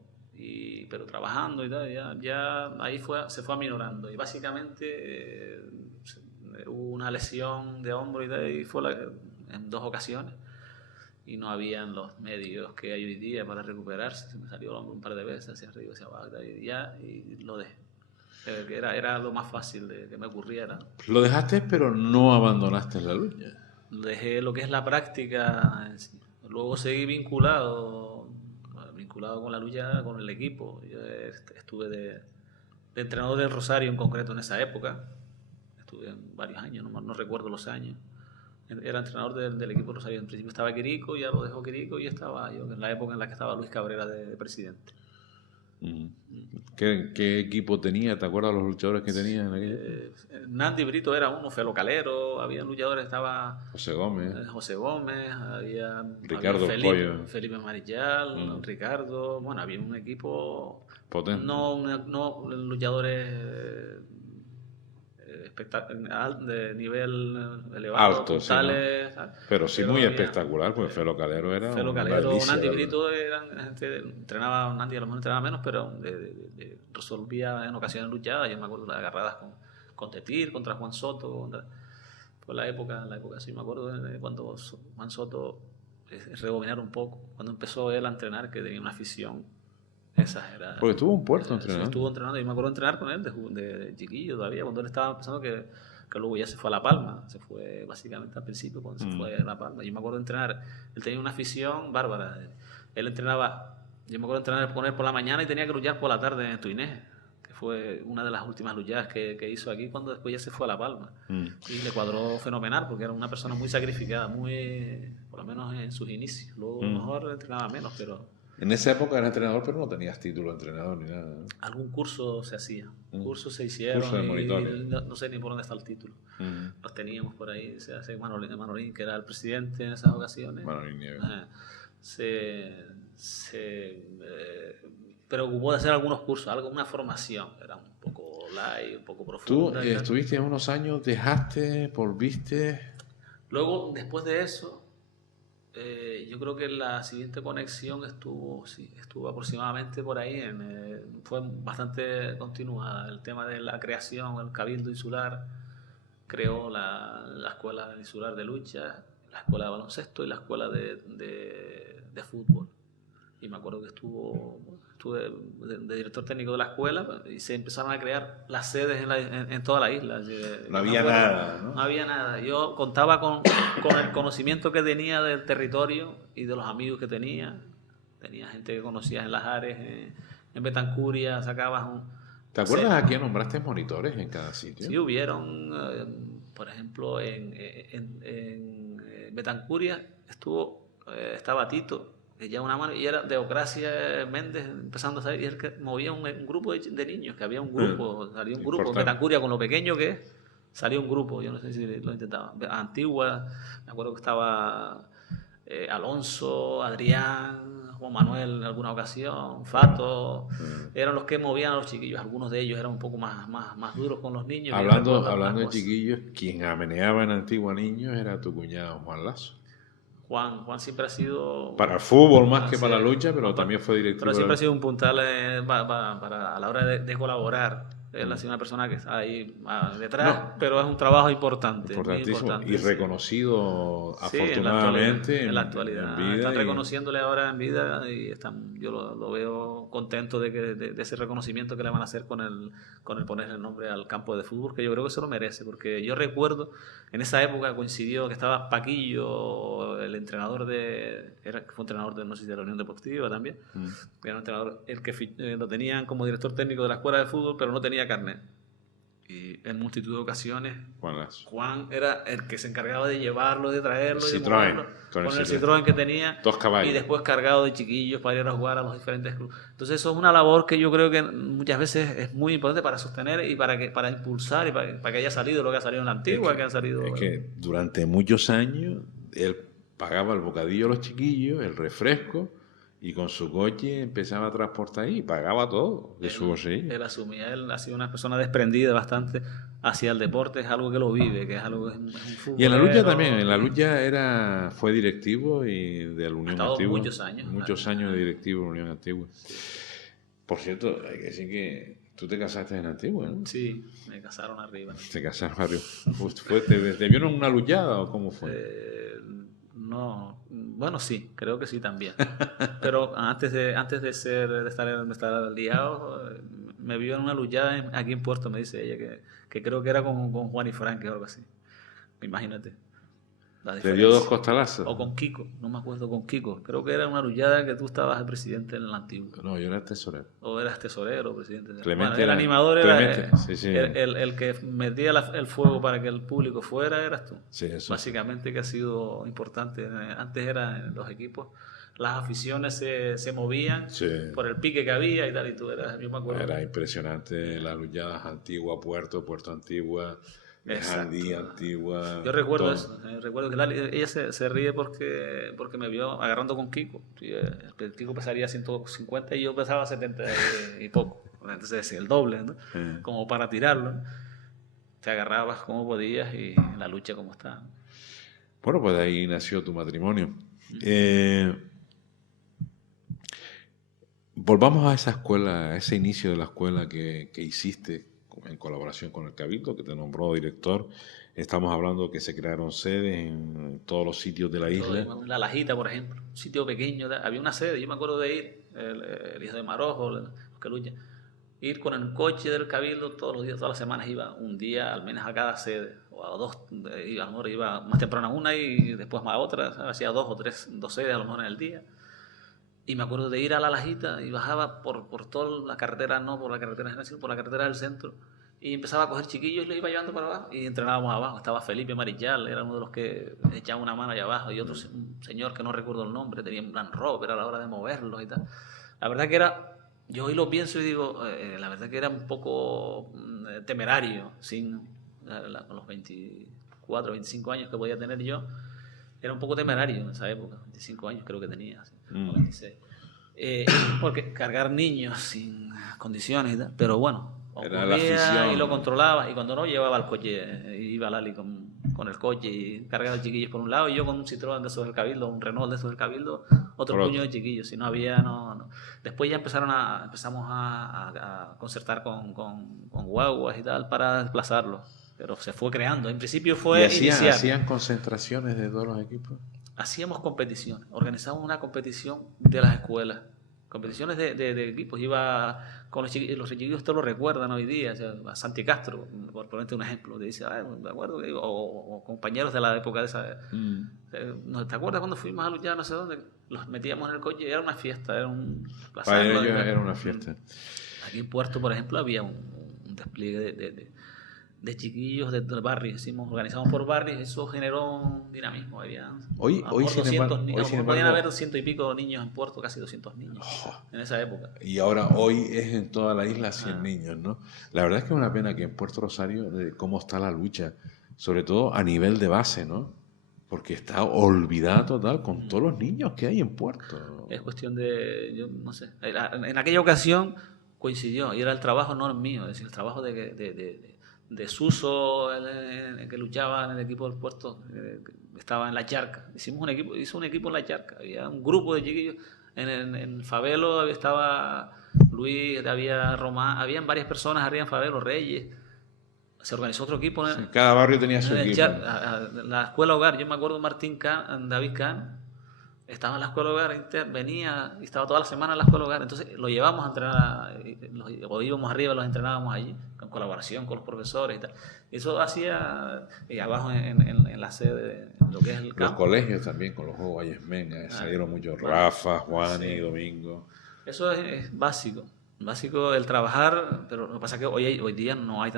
pero trabajando y tal. Ya ahí se fue aminorando. Y básicamente hubo una lesión de hombro y tal, y fue en 2 ocasiones. Y no habían los medios que hay hoy día para recuperarse. Se me salió el hombro un par de veces hacia arriba, hacia abajo, y lo dejé. Era lo más fácil que me ocurriera. Lo dejaste, pero no abandonaste la lucha. Dejé lo que es la práctica. Luego seguí vinculado con la lucha, con el equipo. Yo estuve de entrenador del Rosario en concreto en esa época. Estuve varios años, no recuerdo los años. Era entrenador del equipo Rosario. En principio estaba Quirico, ya lo dejó Quirico, y estaba yo en la época en la que estaba Luis Cabrera de presidente. ¿Qué equipo tenía? ¿Te acuerdas los luchadores que tenía en aquella? Nandi Brito era uno, Felo Calero, había luchadores, estaba José Gómez, había Ricardo Felipe Marillal, Ricardo, bueno, había un equipo potente. No luchadores de nivel elevado, alto, totales, sí, ¿no? Pero sí, muy espectacular, porque Felo Calero era Nandi Brito eran gente, entrenaba, Nandi a lo mejor entrenaba menos, pero resolvía en ocasiones luchadas. Yo me acuerdo de las agarradas con Tetir, contra Juan Soto, fue la época sí, me acuerdo de cuando Juan Soto rebobinar un poco, cuando empezó él a entrenar, que tenía una afición exagerada. Porque estuvo un puerto entrenando. Sí, estuvo entrenando, y me acuerdo de entrenar con él de chiquillo todavía, cuando él estaba pensando que luego ya se fue a La Palma. Se fue básicamente al principio cuando se fue a La Palma. Yo me acuerdo de entrenar, él tenía una afición bárbara. Él entrenaba, yo me acuerdo de entrenar con él por la mañana y tenía que luchar por la tarde en Tuinés, que fue una de las últimas luchadas que hizo aquí, cuando después ya se fue a La Palma. Y le cuadró fenomenal, porque era una persona muy sacrificada, por lo menos en sus inicios. Luego a lo mejor entrenaba menos, pero... En esa época eras entrenador, pero no tenías título de entrenador ni nada, ¿no? Algún curso se hacía, cursos se hicieron, curso de monitores. y no sé ni por dónde está el título. Los teníamos por ahí, se hace Manolín, que era el presidente en esas ocasiones. Manolín Nieves. Se preocupó de hacer algunos cursos, una formación. Era un poco light, un poco Tú profunda. estuviste unos años, dejaste, volviste. Luego, después de eso, yo creo que la siguiente conexión estuvo aproximadamente por ahí, fue bastante continuada. El tema de la creación, el Cabildo Insular creó la Escuela Insular de Lucha, la Escuela de Baloncesto y la Escuela de Fútbol. Y me acuerdo que estuve de director técnico de la escuela y se empezaron a crear las sedes en toda la isla. No había nada, ¿no? No había nada. Yo contaba con el conocimiento que tenía del territorio y de los amigos que tenía. Tenía gente que conocías en Las Ares, en Betancuria, sacabas un... ¿Te acuerdas a quién nombraste monitores en cada sitio? Sí, hubieron, por ejemplo, en Betancuria estaba Tito, que ya una mano, y era Deocracia Méndez empezando a salir, y él que movía un grupo de niños, que había un grupo, salía un grupo, en Betancuria con lo pequeño que es, salía un grupo, yo no sé si lo intentaba. Antigua, me acuerdo que estaba Alonso, Adrián, Juan Manuel en alguna ocasión, Fato, eran los que movían a los chiquillos. Algunos de ellos eran un poco más duros con los niños. Hablando de chiquillos, quien ameneaba en Antigua niños era tu cuñado Juan Lazo. Juan siempre ha sido... Para el fútbol más que para la lucha, pero también fue directivo. Pero siempre ha sido un puntal para a la hora de colaborar. Él ha sido una persona que está ahí detrás, pero es un trabajo importante. Importantísimo. Importante, y reconocido, afortunadamente, en la actualidad. En vida están reconociéndole ahora en vida y yo lo veo contento de ese reconocimiento que le van a hacer con el poner el nombre al campo de fútbol, que yo creo que se lo merece, porque yo recuerdo, en esa época coincidió que estaba Paquillo, el entrenador fue entrenador no sé si de la Unión Deportiva también, era un entrenador, el que lo tenían como director técnico de la escuela de fútbol, pero no tenía carnet. Y en multitud de ocasiones Juan era el que se encargaba de llevarlo, de traerlo, de moverlo, con el Citroën que tenía, 2 caballos. Y después cargado de chiquillos para ir a jugar a los diferentes clubes. Entonces eso es una labor que yo creo que muchas veces es muy importante para sostener y para impulsar y para que haya salido lo que ha salido en la Antigua. Es que durante muchos años él pagaba el bocadillo a los chiquillos, el refresco, y con su coche empezaba a transportar y pagaba todo de su bolsillo. Él asumía, él ha sido una persona desprendida bastante hacia el deporte, es algo que lo vive, que es algo que es un fútbol. Y en la lucha también, en la lucha fue directivo y de la Unión Antigua. Muchos años de directivo de la Unión Antigua. Por cierto, hay que decir que tú te casaste en Antigua, ¿no? Sí, me casaron arriba. Te casaron arriba. ¿Te vieron una luchada o cómo fue? No, bueno, sí, creo que sí también. Pero antes de estar liado, me vio en una luchada aquí en Puerto, me dice ella, que creo que era con Juan y Frank o algo así. Imagínate. ¿Te dio 2 costalazos? O con Kiko, no me acuerdo, con Kiko. Creo que era una luchada que tú estabas el presidente en el antiguo. No, yo era tesorero. O eras tesorero, presidente. Clemente el animador era sí. El que metía el fuego para que el público fuera, eras tú. Sí, eso. Básicamente, que ha sido importante. Antes eran los equipos, las aficiones se movían por el pique que había y tal, y tú eras, yo me acuerdo. Era impresionante las luchadas Antigua, Puerto Antigua, Jandía Antigua. Yo recuerdo eso, recuerdo que ella se ríe porque me vio agarrando con Kiko. El Kiko pesaría 150 y yo pesaba 70 y poco. Entonces el doble, ¿no? Como para tirarlo. Te agarrabas como podías y la lucha como está. Bueno, pues de ahí nació tu matrimonio. Volvamos a esa escuela, a ese inicio de la escuela que hiciste en colaboración con el Cabildo, que te nombró director. Estamos hablando que se crearon sedes en todos los sitios de la isla. La Lajita, por ejemplo, un sitio pequeño, había una sede, yo me acuerdo de ir, el hijo de Marojo, los que luchan, ir con el coche del Cabildo todos los días, todas las semanas, iba un día al menos a cada sede, o a 2, iba más temprano a una y después más a otra, hacía 2 o 3 sedes a lo mejor en el día. Y me acuerdo de ir a la Lajita y bajaba por toda la carretera, no por la carretera general, sino por la carretera del centro. Y empezaba a coger chiquillos y los iba llevando para abajo. Y entrenábamos abajo. Estaba Felipe Marichal, era uno de los que echaba una mano allá abajo. Y otro un señor que no recuerdo el nombre, tenía un Land Rover a la hora de moverlos y tal. La verdad que era, yo hoy lo pienso y digo, la verdad que era un poco temerario, con los 24, 25 años que podía tener yo. Era un poco temerario en esa época, 25 años creo que tenía, o 26. Porque cargar niños sin condiciones y tal, pero bueno, Era la ocurría afición. y lo controlaba, y cuando no, llevaba el coche, iba Lali con el coche y cargaba de chiquillos por un lado, y yo con un Citroën de esos del Cabildo, un Renault de esos del Cabildo, otro Por puño otro. de chiquillos. Si no había, no. Después ya empezamos a concertar con guaguas y tal para desplazarlo, pero se fue creando. En principio ¿Y fue iniciar. hacían concentraciones de todos los equipos? Hacíamos competiciones, organizábamos una competición de las escuelas, competiciones de equipos. Iba con los chiquillos, te lo recuerdan hoy día, o sea, a Santi Castro, por ponerte un ejemplo, te dice, me acuerdo, o compañeros de la época de esa. ¿Te acuerdas cuando fuimos a luchar no sé dónde? Los metíamos en el coche y era una fiesta, era un Para ellos era una fiesta. Aquí en Puerto, por ejemplo, había un despliegue de chiquillos del barrio, organizamos por barrios, eso generó un dinamismo. Había Hoy, sin embargo, podían haber 200 y pico niños en Puerto, casi 200 niños en esa época. Y ahora, hoy es en toda la isla 100 niños, ¿no? La verdad es que es una pena que en Puerto Rosario, cómo está la lucha, sobre todo a nivel de base, ¿no? Porque está olvidada total con todos los niños que hay en Puerto. Es cuestión de, yo no sé, en aquella ocasión coincidió, y era el trabajo no el mío, es decir, el trabajo de Suso, el que luchaba en el equipo del Puerto, estaba en La Charca. Hizo un equipo en La Charca, había un grupo de chiquillos, en Fabelo estaba Luis, había Román, habían varias personas arriba en Fabelo, Reyes. Se organizó otro equipo. Sí, cada barrio tenía su equipo. La escuela hogar, yo me acuerdo Martín Can, David Can, estaba en la escuela hogar, venía y estaba toda la semana en la escuela hogar. Entonces lo llevamos a entrenar, o íbamos arriba, los entrenábamos allí, con colaboración con los profesores y tal. Eso hacía, y abajo en la sede, lo que es el campo. Los colegios también, con los juegos Ayesmen, salieron muchos, Rafa, Juan y Domingo. Eso es básico. Básico el trabajar, pero lo que pasa es que hoy día no hay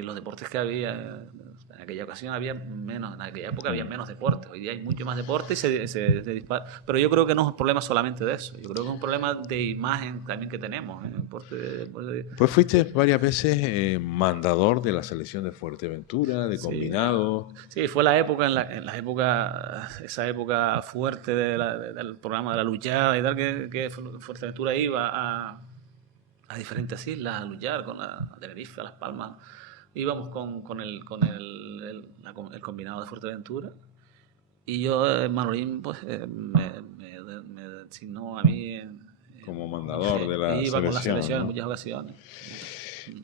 los deportes que había. En aquella ocasión había menos, en aquella época había menos deportes. Hoy día hay mucho más deporte y se dispara. Pero yo creo que no es un problema solamente de eso. Yo creo que es un problema de imagen también que tenemos en el deporte. Pues fuiste varias veces mandador de la selección de Fuerteventura, de combinado. Sí, fue la época, esa época fuerte del programa de la luchada y tal, que Fuerteventura iba a diferentes islas a luchar, a Tenerife, a Las Palmas. Íbamos con el combinado de Fuerteventura, y yo, Manolín, pues me designó a mí como mandador de la iba selección. Con la selección, ¿no? en muchas ocasiones.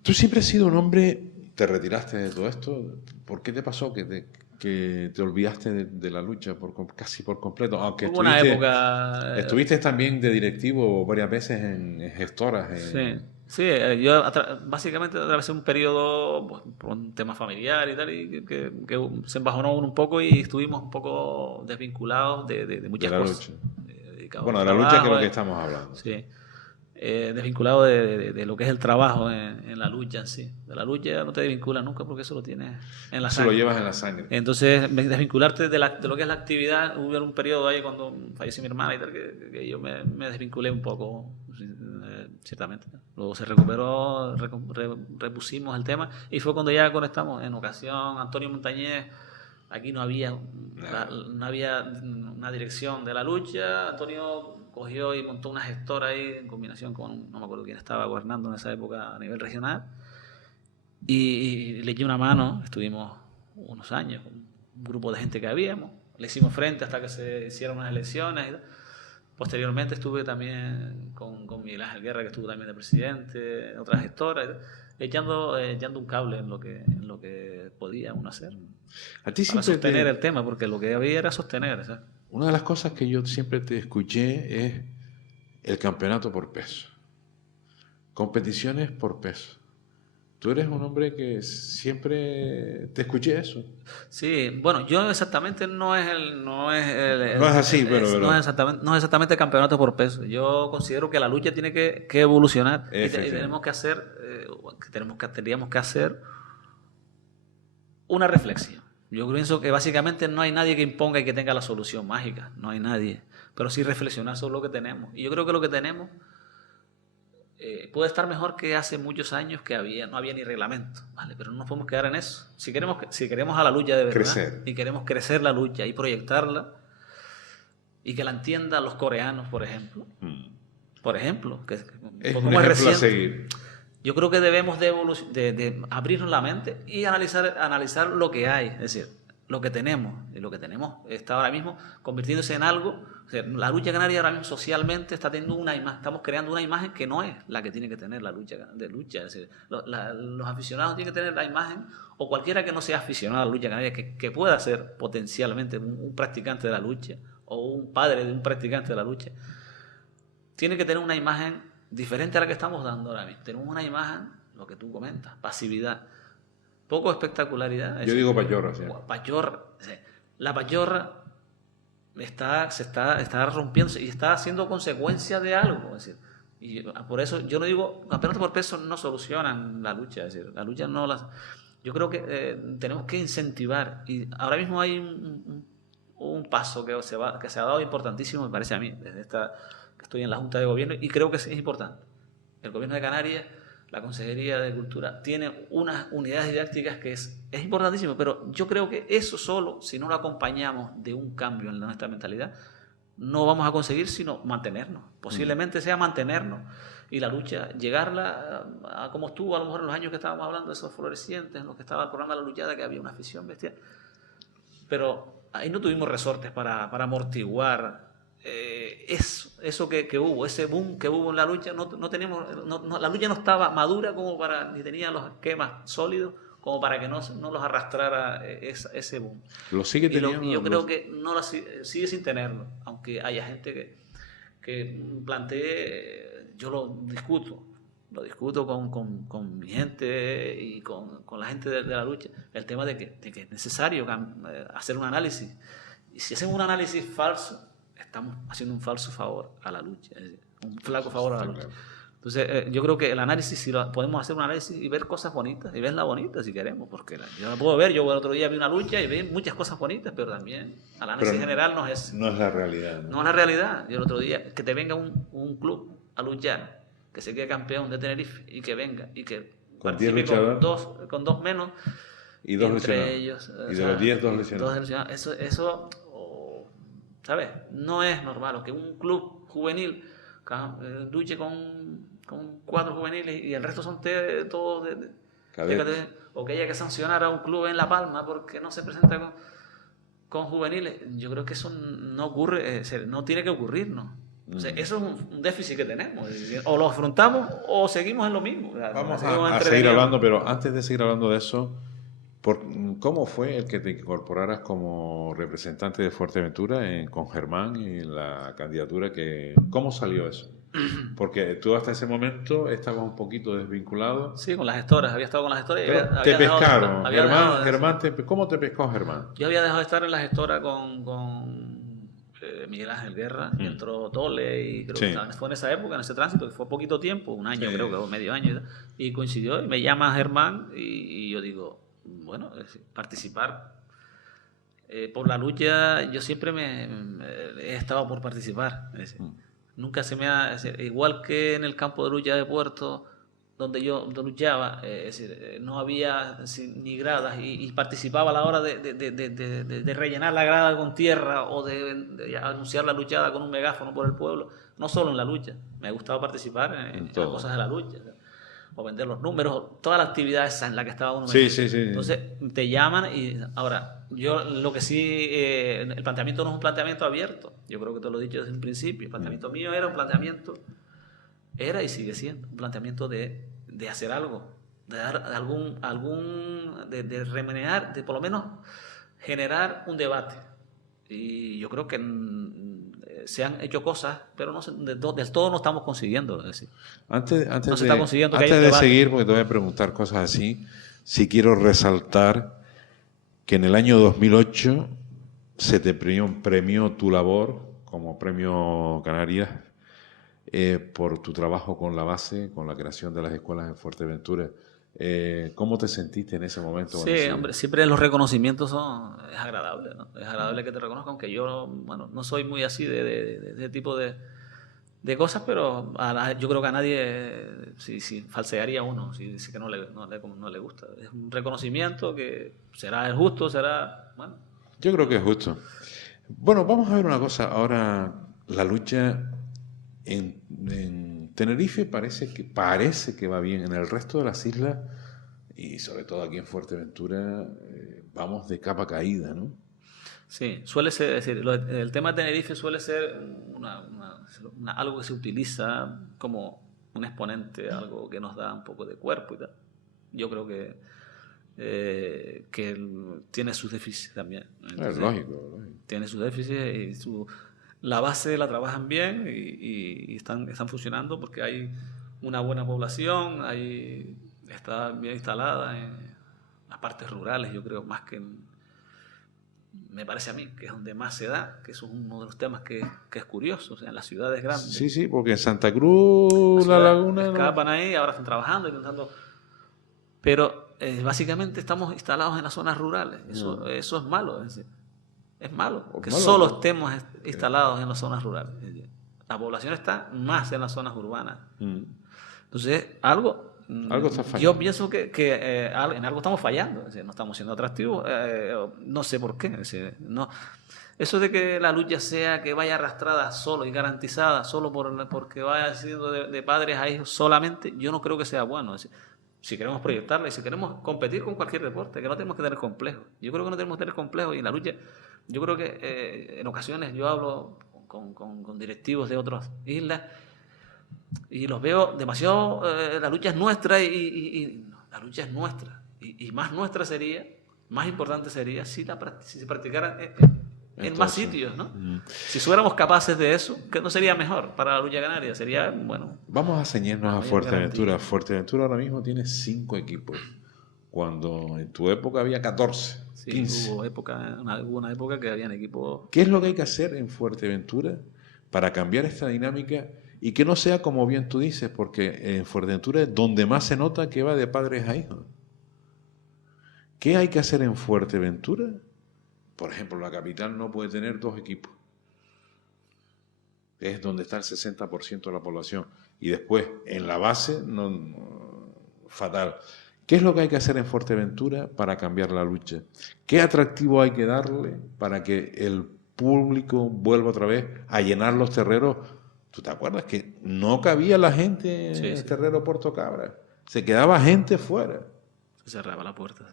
Tú siempre has sido un hombre, te retiraste de todo esto. ¿Por qué te pasó que te olvidaste de la lucha casi por completo? Aunque Hubo una época... estuviste también de directivo varias veces en gestoras. Sí, yo básicamente atravesé un periodo, pues, por un tema familiar y tal, y que se embajonó un poco, y estuvimos un poco desvinculados de muchas cosas. Bueno, de la lucha que es lo que estamos hablando. Sí. Desvinculado de lo que es el trabajo en la lucha en sí. De la lucha no te desvinculas nunca, porque eso lo tienes en la sangre. Eso lo llevas en la sangre. Entonces, desvincularte de lo que es la actividad, hubo un periodo ahí cuando falleció mi hermana y tal, que yo me desvinculé un poco, ciertamente. Luego se recuperó, repusimos el tema, y fue cuando ya conectamos. En ocasión, Antonio Montañez, aquí no había una dirección de la lucha. Antonio cogió y montó una gestora ahí en combinación con, no me acuerdo quién estaba gobernando en esa época a nivel regional, y le eché una mano. Estuvimos unos años con un grupo de gente que habíamos, le hicimos frente hasta que se hicieron unas elecciones y tal. Posteriormente estuve también con Miguel Ángel Guerra, que estuvo también de presidente, otras gestoras, echando un cable en lo que podía uno hacer para sostener el tema, porque lo que había era sostener, ¿sabes? Una de las cosas que yo siempre te escuché es el campeonato por peso, competiciones por peso. Tú eres un hombre que siempre te escuché eso. Sí, bueno, yo exactamente no es exactamente el campeonato por peso. Yo considero que la lucha tiene que evolucionar, y tenemos que hacer, tendríamos que hacer una reflexión. Yo pienso que básicamente no hay nadie que imponga y que tenga la solución mágica, no hay nadie, pero sí reflexionar sobre lo que tenemos. Y yo creo que lo que tenemos puede estar mejor que hace muchos años, que no había ni reglamento, ¿vale? Pero no nos podemos quedar en eso. Si queremos a la lucha de verdad, y queremos crecer la lucha y proyectarla, y que la entiendan los coreanos, por ejemplo. Por ejemplo, es un ejemplo a seguir. yo creo que debemos de abrirnos la mente y analizar lo que hay, es decir, lo que tenemos. Y lo que tenemos está ahora mismo convirtiéndose en algo. O sea, la lucha canaria ahora mismo socialmente está teniendo estamos creando una imagen que no es la que tiene que tener la lucha. Es decir, los aficionados tienen que tener la imagen, o cualquiera que no sea aficionado a la lucha canaria, que pueda ser potencialmente un practicante de la lucha o un padre de un practicante de la lucha, tiene que tener una imagen diferente a la que estamos dando ahora mismo. Tenemos una imagen, lo que tú comentas, pasividad, poco espectacularidad. Yo digo pachorra, sí. Pachorra. La pachorra se está rompiendo y está haciendo consecuencia de algo. Es decir, y por eso yo no digo, campeonatos por peso no solucionan la lucha. Es decir, la lucha no las... Yo creo que tenemos que incentivar. Y ahora mismo hay un paso que se ha dado importantísimo, me parece a mí, desde que estoy en la Junta de Gobierno, y creo que es importante. El Gobierno de Canarias, la Consejería de Cultura, tiene unas unidades didácticas que es importantísimo, pero yo creo que eso solo, si no lo acompañamos de un cambio en nuestra mentalidad, no vamos a conseguir sino mantenernos. Posiblemente sea mantenernos. Y la lucha, llegarla a como estuvo a lo mejor en los años que estábamos hablando, de esos florecientes, en los que estaba el programa de la luchada, que había una afición bestial. Pero ahí no tuvimos resortes para amortiguar eso que hubo, ese boom que hubo en la lucha. La lucha no estaba madura ni tenía los esquemas sólidos como para que no los arrastrara ese boom. Lo sigue teniendo. Y yo creo que sigue sin tenerlo, aunque haya gente que plantee, yo lo discuto con mi gente y con la gente de la lucha, el tema de que es necesario hacer un análisis. Y si hacemos un análisis falso, estamos haciendo un falso favor a la lucha, es decir, un flaco favor a la lucha. Entonces, yo creo que el análisis, si podemos hacer un análisis y ver cosas bonitas, y verla bonita si queremos, porque yo la puedo ver. Yo el otro día vi una lucha y vi muchas cosas bonitas, pero también el análisis general no es la realidad. No es la realidad. Yo el otro día, que te venga un club a luchar, que se quede campeón de Tenerife y que venga y que participe con dos menos, y dos lesionados. Ellos, y de los 10, 2 lesionados. Eso ¿sabes? No es normal. O que un club juvenil luche con 4 juveniles y el resto son todos de o que haya que sancionar a un club en La Palma porque no se presenta con juveniles. Yo creo que eso no ocurre, no tiene que ocurrirnos. O sea, eso es un déficit que tenemos. O lo afrontamos o seguimos en lo mismo. Vamos a seguir hablando, pero antes de seguir hablando de eso, ¿cómo fue el que te incorporaras como representante de Fuerteventura con Germán y la candidatura? ¿Cómo salió eso? Porque tú hasta ese momento estabas un poquito desvinculado. Sí, con las gestoras. Había estado con las gestoras. Te pescaron. Germán, ¿cómo te pescó Germán? Yo había dejado de estar en la gestora con Miguel Ángel Guerra, y entró Tole, y creo que fue en esa época, en ese tránsito, que fue poquito tiempo, un año creo que, o medio año, y coincidió, y me llama Germán, y yo digo, bueno, participar por la lucha, yo siempre he estado por participar. Nunca se me ha... igual que en el campo de lucha de Puerto, donde yo luchaba, es decir, no había ni gradas, y participaba a la hora de rellenar la grada con tierra o de anunciar la luchada con un megáfono por el pueblo. No solo en la lucha, me gustaba participar en las cosas de la lucha, o vender los números, toda la actividad esa en la que estaba uno. Sí. Entonces te llaman, y ahora, yo lo que sí, el planteamiento no es un planteamiento abierto. Yo creo que te lo he dicho desde un principio. El planteamiento mío era un planteamiento, era y sigue siendo un planteamiento de hacer algo, de dar de remenear, de por lo menos generar un debate. Y yo creo que se han hecho cosas, pero del todo no estamos consiguiendo. Es decir, antes de seguir, porque te voy a preguntar cosas así, sí quiero resaltar que en el año 2008 se te premió tu labor como Premio Canarias por tu trabajo con la base, con la creación de las escuelas en Fuerteventura. ¿Cómo te sentiste en ese momento? Sí, hombre, siempre los reconocimientos es agradable, ¿no? Es agradable que te reconozcan, aunque yo, bueno, no soy muy así de tipo de cosas, pero yo creo que a nadie si falsearía uno, si que no le gusta. Es un reconocimiento que será el justo, bueno. Yo creo que es justo. Bueno, vamos a ver una cosa. Ahora, la lucha en Tenerife parece que va bien. En el resto de las islas, y sobre todo aquí en Fuerteventura, vamos de capa caída, ¿no? Sí, suele ser, es decir, el tema de Tenerife suele ser algo que se utiliza como un exponente, algo que nos da un poco de cuerpo y tal. Yo creo que tiene sus déficits también. Entonces, Lógico. Tiene sus déficits y la base la trabajan bien y están funcionando porque hay una buena población, está bien instalada en las partes rurales, yo creo, más que me parece a mí, que es donde más se da, que eso es uno de los temas que es curioso, o sea, en las ciudades grandes. Sí, porque en Santa Cruz, La Laguna... Escapan ahí, ahora están trabajando, intentando... Pero básicamente estamos instalados en las zonas rurales, eso es malo, es malo, que solo estemos instalados en las zonas rurales. La población está más en las zonas urbanas. Entonces, algo está fallando. Yo pienso que en algo estamos fallando, es decir, no estamos siendo atractivos, no sé por qué. Es decir, no, eso de que la lucha sea que vaya arrastrada solo y garantizada solo porque vaya siendo de padres a hijos solamente, yo no creo que sea bueno. Es decir, si queremos proyectarla y si queremos competir con cualquier deporte, que no tenemos que tener complejos. Yo creo que no tenemos que tener complejos y en la lucha, yo creo que en ocasiones yo hablo con directivos de otras islas y los veo demasiado, la lucha es nuestra y la lucha es nuestra. Y más nuestra sería, más importante sería si se practicara en más sitios, ¿no? Si fuéramos capaces de eso, que no sería mejor para la lucha canaria, sería, bueno... Vamos a ceñirnos a Fuerteventura. Fuerteventura ahora mismo tiene 5 equipos, cuando en tu época había 14, sí, 15. Hubo una época que habían equipos... ¿Qué es lo que hay que hacer en Fuerteventura para cambiar esta dinámica y que no sea como bien tú dices? Porque en Fuerteventura es donde más se nota que va de padres a hijos. ¿Qué hay que hacer en Fuerteventura? Por ejemplo, la capital no puede tener 2 equipos. Es donde está el 60% de la población. Y después, en la base, fatal. ¿Qué es lo que hay que hacer en Fuerteventura para cambiar la lucha? ¿Qué atractivo hay que darle para que el público vuelva otra vez a llenar los terreros? ¿Tú te acuerdas que no cabía la gente en el terrero Puerto Cabra? Se quedaba gente fuera. Se cerraba la puerta.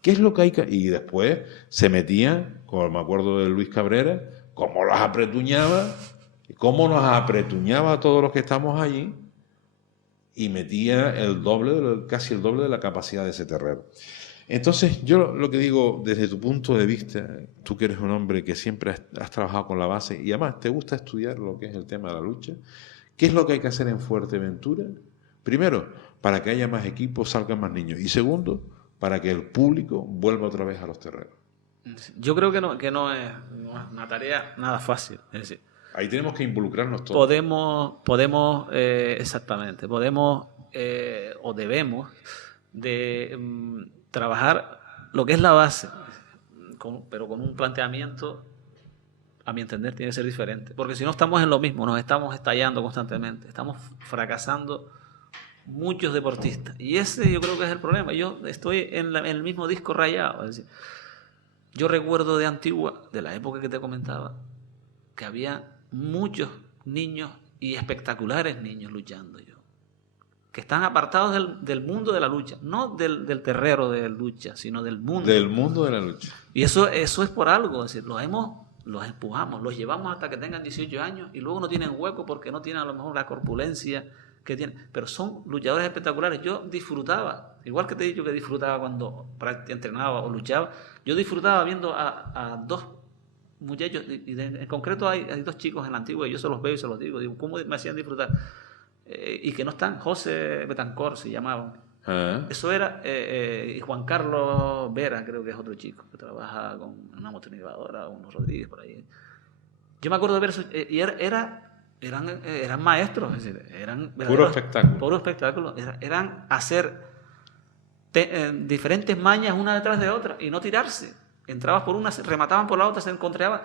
¿Qué es lo que hay que...? Y después se metían, como me acuerdo de Luis Cabrera, cómo los apretuñaba, cómo nos apretuñaba a todos los que estamos allí, y metía casi el doble de la capacidad de ese terreno. Entonces, yo lo que digo, desde tu punto de vista, tú que eres un hombre que siempre has trabajado con la base y además te gusta estudiar lo que es el tema de la lucha, ¿qué es lo que hay que hacer en Fuerteventura? Primero, para que haya más equipos, salgan más niños. Y segundo, para que el público vuelva otra vez a los terrenos. Yo creo que no es una tarea nada fácil. Es decir, ahí tenemos que involucrarnos todos. Podemos exactamente, podemos o debemos de trabajar lo que es la base, pero con un planteamiento, a mi entender, tiene que ser diferente. Porque si no estamos en lo mismo, nos estamos estallando constantemente, estamos fracasando muchos deportistas. Y ese yo creo que es el problema. Yo estoy en el mismo disco rayado. Es decir, yo recuerdo de Antigua, de la época que te comentaba, que había muchos niños y espectaculares niños luchando, que están apartados del mundo de la lucha, no del terrero de lucha, sino del mundo. Del mundo de la lucha. Y eso es por algo, es decir, los empujamos, los llevamos hasta que tengan 18 años y luego no tienen hueco porque no tienen a lo mejor la corpulencia que tienen, pero son luchadores espectaculares. Yo disfrutaba, igual que te he dicho que disfrutaba cuando entrenaba o luchaba, yo disfrutaba viendo a 2 muchachos, y en concreto hay 2 chicos en la Antigua y yo se los veo y se los digo, ¿cómo me hacían disfrutar? Y que no están, José Betancor se llamaban. Eso era, y Juan Carlos Vera, creo que es otro chico que trabaja con una motonizadora, unos Rodríguez por ahí. Yo me acuerdo de ver eso, y eran maestros, es decir, eran puro espectáculo. Puro espectáculo. Eran hacer diferentes mañas una detrás de otra y no tirarse. Entrabas por una, remataban por la otra, se encontraban.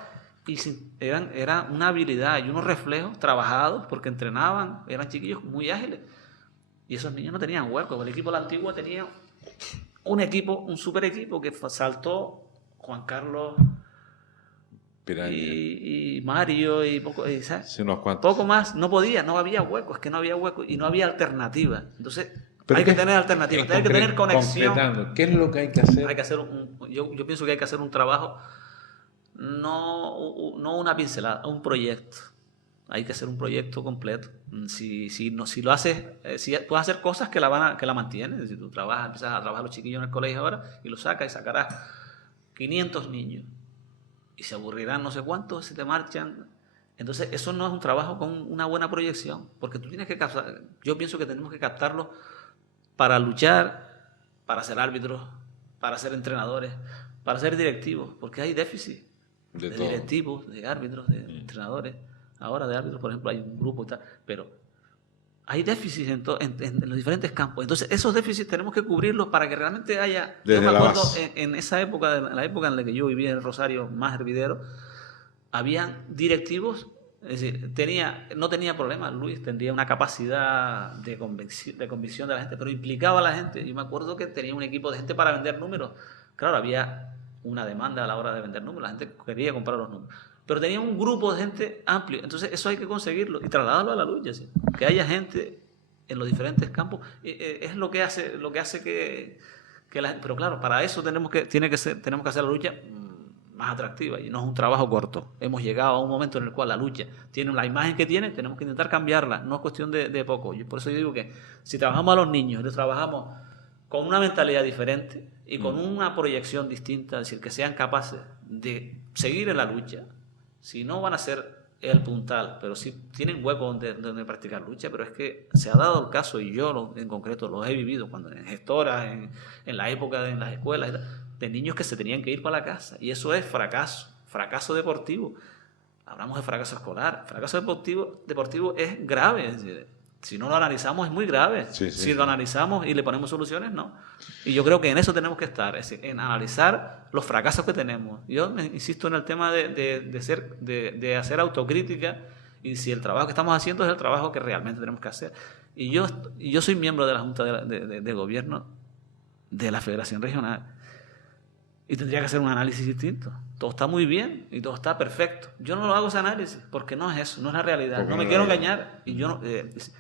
Y era una habilidad y unos reflejos trabajados porque entrenaban, eran chiquillos muy ágiles. Y esos niños no tenían hueco. El equipo de la Antigua tenía un super equipo que saltó Juan Carlos Piraña. y Mario y poco, ¿sabes? Sí, unos cuantos. Poco más, no había hueco, es que no había hueco y no había alternativa. Entonces, Pero hay que tener alternativas, hay que tener conexión. Concretando, ¿qué es lo que hay que hacer? Hay que hacer yo pienso que hay que hacer un trabajo, no una pincelada, un proyecto. Hay que hacer un proyecto completo. Si lo haces, si puedes hacer cosas que la mantienen. Si tú empiezas a trabajar los chiquillos en el colegio ahora y los sacas y sacarás 500 niños y se aburrirán no sé cuántos, se te marchan. Entonces, eso no es un trabajo con una buena proyección, porque tú tienes que captar. Yo pienso que tenemos que captarlos para luchar, para ser árbitros, para ser entrenadores, para ser directivos, porque hay déficit de directivos, de árbitros, de entrenadores. Ahora de árbitros, por ejemplo, hay un grupo y tal, pero hay déficits en los diferentes campos. Entonces, esos déficits tenemos que cubrirlos para que realmente haya... Desde yo me acuerdo base. en esa época, en la época en la que yo vivía en el Rosario, más hervidero, habían directivos, es decir, no tenía problemas, Luis tendría una capacidad de convicción de la gente, pero implicaba a la gente. Yo me acuerdo que tenía un equipo de gente para vender números. Claro, había una demanda a la hora de vender números, la gente quería comprar los números. Pero tenía un grupo de gente amplio, entonces eso hay que conseguirlo y trasladarlo a la lucha, ¿sí? Que haya gente en los diferentes campos, es lo que hace pero claro, para eso tenemos que hacer la lucha más atractiva y no es un trabajo corto. Hemos llegado a un momento en el cual la lucha tiene la imagen que tiene, tenemos que intentar cambiarla, no es cuestión de poco. Por eso yo digo que si trabajamos a los niños, les trabajamos con una mentalidad diferente y con una proyección distinta, es decir, que sean capaces de seguir en la lucha. Si no van a ser el puntal, pero sí tienen hueco donde practicar lucha, pero es que se ha dado el caso, y yo en concreto lo he vivido cuando en gestoras, en la época en las escuelas, de niños que se tenían que ir para la casa, y eso es fracaso deportivo. Hablamos de fracaso escolar, fracaso deportivo es grave, es decir, si no lo analizamos es muy grave. Si lo analizamos y le ponemos soluciones, no. Y yo creo que en eso tenemos que estar, es decir, en analizar los fracasos que tenemos. Yo insisto en el tema de hacer autocrítica y si el trabajo que estamos haciendo es el trabajo que realmente tenemos que hacer. Y yo soy miembro de la Junta de Gobierno de la Federación Regional y tendría que hacer un análisis distinto. Todo está muy bien y todo está perfecto. Yo no lo hago ese análisis porque no es eso, no es la realidad. No me quiero engañar. Y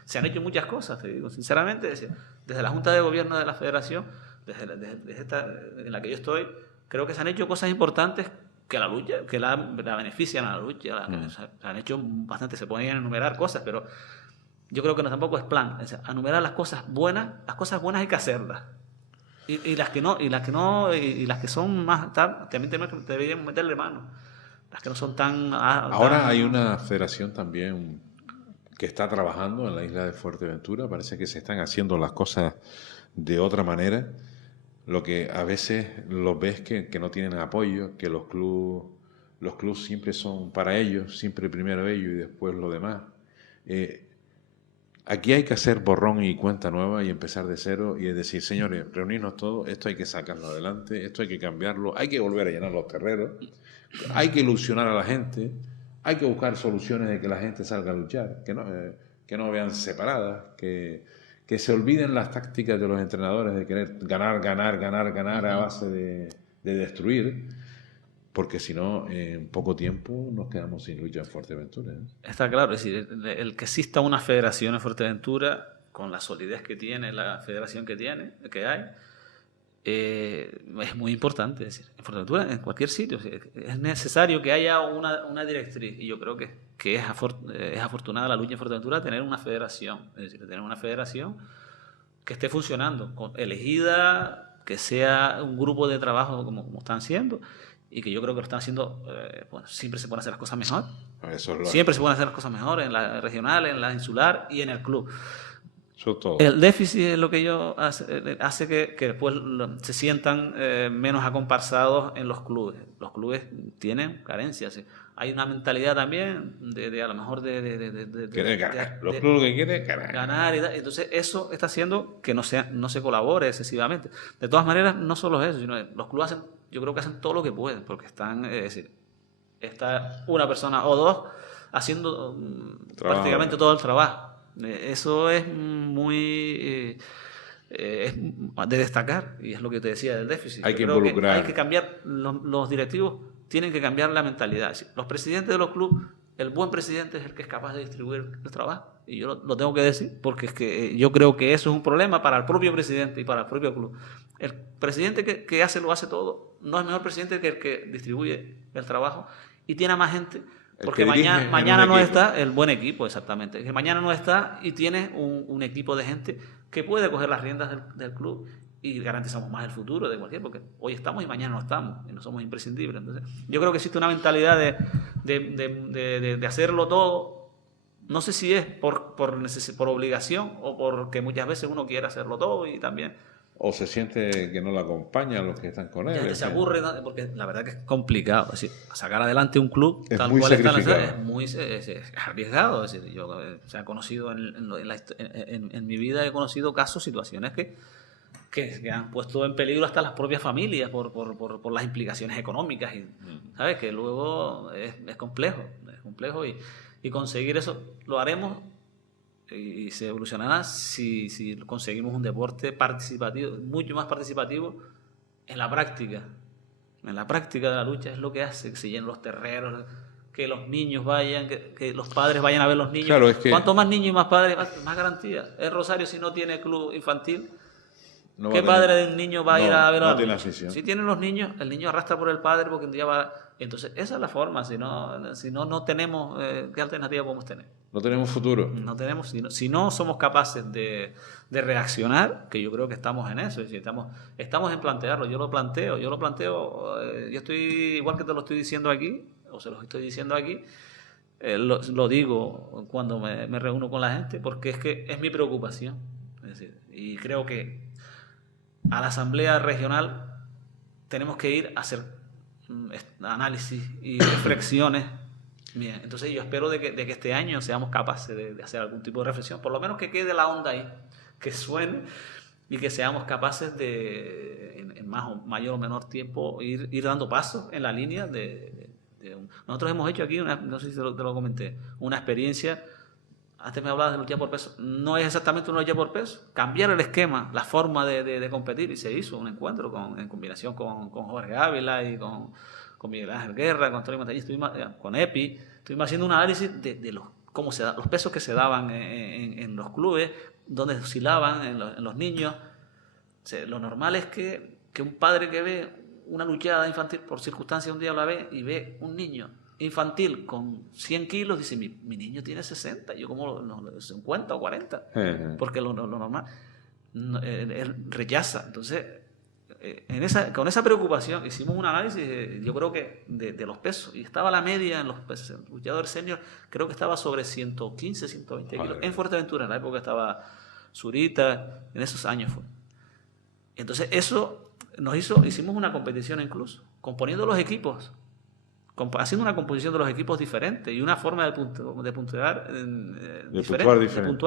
se han hecho muchas cosas, te digo sinceramente. Desde la Junta de Gobierno de la Federación, desde esta en la que yo estoy, creo que se han hecho cosas importantes que la benefician a la lucha. Se han hecho bastante, se podían enumerar cosas, pero yo creo que tampoco es plan. Enumerar las cosas buenas hay que hacerlas. Y las que que son más también deberían meterle mano. Las que no son tan... Ahora hay una federación también que está trabajando en la isla de Fuerteventura. Parece que se están haciendo las cosas de otra manera. Lo que a veces los ves que no tienen apoyo, que los clubes siempre son para ellos, siempre primero ellos y después lo demás. Aquí hay que hacer borrón y cuenta nueva y empezar de cero y decir, señores, reunirnos todos, esto hay que sacarlo adelante, esto hay que cambiarlo, hay que volver a llenar los terreros, hay que ilusionar a la gente, hay que buscar soluciones de que la gente salga a luchar, que no vean separadas, que se olviden las tácticas de los entrenadores de querer ganar a base de destruir. Porque si no, en poco tiempo nos quedamos sin lucha en Fuerteventura. Está claro, es decir, el que exista una federación en Fuerteventura, con la solidez que tiene la federación que hay, es muy importante. Es decir, en Fuerteventura, en cualquier sitio, es necesario que haya una directriz. Y yo creo que es afortunada la lucha en Fuerteventura de tener una federación. Es decir, de tener una federación que esté funcionando, elegida, que sea un grupo de trabajo como están siendo. Y que yo creo que lo están haciendo, siempre se pueden hacer las cosas mejor. Siempre se pueden hacer las cosas mejor en la regional, en la insular y en el club. Todo. El déficit es lo que hace que después se sientan menos acomparsados en los clubes. Los clubes tienen carencias. ¿Sí? Hay una mentalidad también a lo mejor querer ganar. Los clubes que quieren ganar. Entonces eso está haciendo que no se colabore excesivamente. De todas maneras, no solo eso, sino los clubes yo creo que hacen todo lo que pueden, porque es decir, está una persona o dos haciendo prácticamente todo el trabajo. Eso es muy es de destacar, y es lo que te decía del déficit. Hay que involucrar. Hay que cambiar los directivos, tienen que cambiar la mentalidad. Es decir, los presidentes de los clubes, el buen presidente es el que es capaz de distribuir el trabajo. Y yo lo tengo que decir porque es que yo creo que eso es un problema para el propio presidente y para el propio club. El presidente que lo hace todo, no es mejor presidente que el que distribuye el trabajo y tiene a más gente. Porque mañana no está el buen equipo, exactamente. Que mañana no está y tiene un equipo de gente que puede coger las riendas del club y garantizamos más el futuro de cualquier, porque hoy estamos y mañana no estamos y no somos imprescindibles. Entonces, yo creo que existe una mentalidad de hacerlo todo. No sé si es por obligación o porque muchas veces uno quiere hacerlo todo y también... O se siente que no lo acompañan los que están con él. Ya se aburre, ¿no? Porque la verdad que es complicado. Es decir, sacar adelante un club es tal muy cual está es arriesgado. Es decir, yo he conocido en mi vida he conocido casos, situaciones que han puesto en peligro hasta las propias familias por las implicaciones económicas. Y, ¿sabes? Que luego es complejo. Es complejo y conseguir eso lo haremos y se evolucionará si conseguimos un deporte participativo, mucho más participativo en la práctica. En la práctica de la lucha es lo que hace que se llenen los terreros, que los niños vayan, que los padres vayan a ver los niños. Claro, es que cuanto más niños y más padres, más garantía. El Rosario, si no tiene club infantil, no ¿qué padre de un niño va a ir a ver a tiene afición. Si tienen los niños, el niño arrastra por el padre porque un día va... Entonces, esa es la forma. Si no tenemos... ¿qué alternativa podemos tener? No tenemos futuro. No tenemos... Si no somos capaces de reaccionar, que yo creo que estamos en eso. Estamos en plantearlo. Yo lo planteo. Yo estoy igual que te lo estoy diciendo aquí, o se los estoy diciendo aquí, lo digo cuando me reúno con la gente, porque es que es mi preocupación. Es decir, y creo que a la asamblea regional tenemos que ir a hacer análisis y reflexiones. Bien, entonces yo espero de que este año seamos capaces de hacer algún tipo de reflexión, por lo menos que quede la onda ahí, que suene y que seamos capaces de en mayor o menor tiempo ir dando pasos en la línea nosotros hemos hecho aquí no sé si te lo comenté, una experiencia. Antes me hablabas de lucha por peso. No es exactamente una lucha por peso. Cambiar el esquema, la forma de competir. Y se hizo un encuentro en combinación con Jorge Ávila y con Miguel Ángel Guerra, con Tony Montañez, con Epi. Estuvimos haciendo un análisis de los pesos que se daban en los clubes, donde oscilaban en los niños. O sea, lo normal es que un padre que ve una luchada infantil, por circunstancia un día la ve y ve un niño infantil con 100 kilos, dice, mi niño tiene 60, yo como 50 o 40, porque lo normal, él rechaza. Entonces, con esa preocupación hicimos un análisis, yo creo que de los pesos, y estaba la media en los pesos, el luchador senior creo que estaba sobre 115, 120 kilos, en Fuerteventura, en la época estaba Zurita, en esos años fue. Entonces, eso hicimos una competición incluso, componiendo los equipos, haciendo una composición de los equipos diferente y una forma de puntuar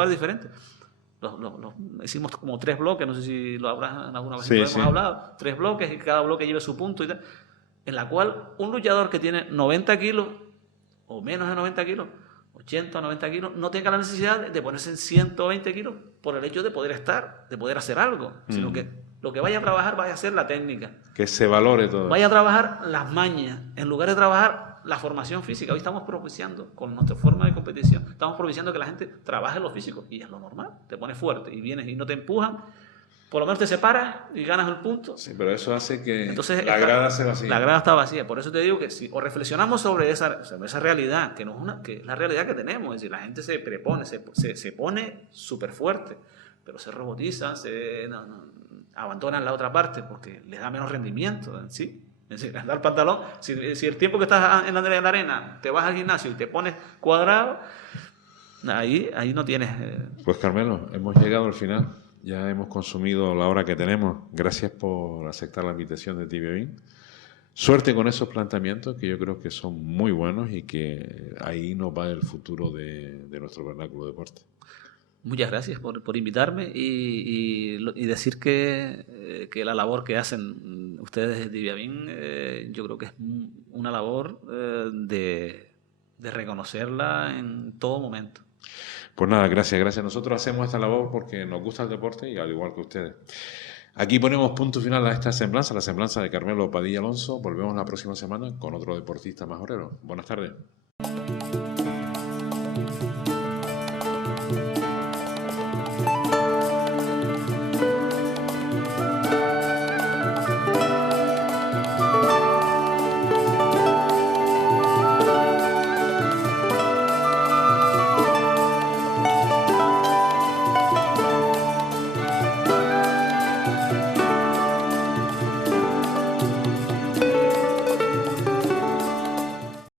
diferente. Hicimos como 3 bloques, no sé si lo habrás en alguna vez hemos hablado, 3 bloques y cada bloque lleva su punto y tal, en la cual un luchador que tiene 90 kilos o menos de 90 kilos, 80 o 90 kilos, no tenga la necesidad de ponerse en 120 kilos por el hecho de poder de poder hacer algo, sino que lo que vaya a trabajar vaya a ser la técnica. Que se valore todo. Vaya a trabajar las mañas, en lugar de trabajar la formación física. Hoy estamos propiciando, con nuestra forma de competición, estamos propiciando que la gente trabaje lo físico. Y es lo normal. Te pones fuerte y vienes y no te empujan. Por lo menos te separas y ganas el punto. Sí, pero eso hace que la grada se vacíe. La grada está vacía. Por eso te digo que si o reflexionamos sobre esa realidad, que es la realidad que tenemos. Es decir, la gente se prepone, se pone súper fuerte, pero se robotizan, abandonan la otra parte porque les da menos rendimiento, ¿sí? Es decir, andar el pantalón, si el tiempo que estás en la arena te vas al gimnasio y te pones cuadrado, ahí no tienes... Pues Carmelo, hemos llegado al final, ya hemos consumido la hora que tenemos. Gracias por aceptar la invitación de TVBin. Suerte con esos planteamientos que yo creo que son muy buenos y que ahí nos va el futuro de nuestro vernáculo deporte. Muchas gracias por invitarme y decir que la labor que hacen ustedes de TVBin, yo creo que es una labor de reconocerla en todo momento. Pues nada, gracias. Nosotros hacemos esta labor porque nos gusta el deporte y al igual que ustedes. Aquí ponemos punto final a esta semblanza, la semblanza de Carmelo Padilla Alonso. Volvemos la próxima semana con otro deportista majorero. Buenas tardes.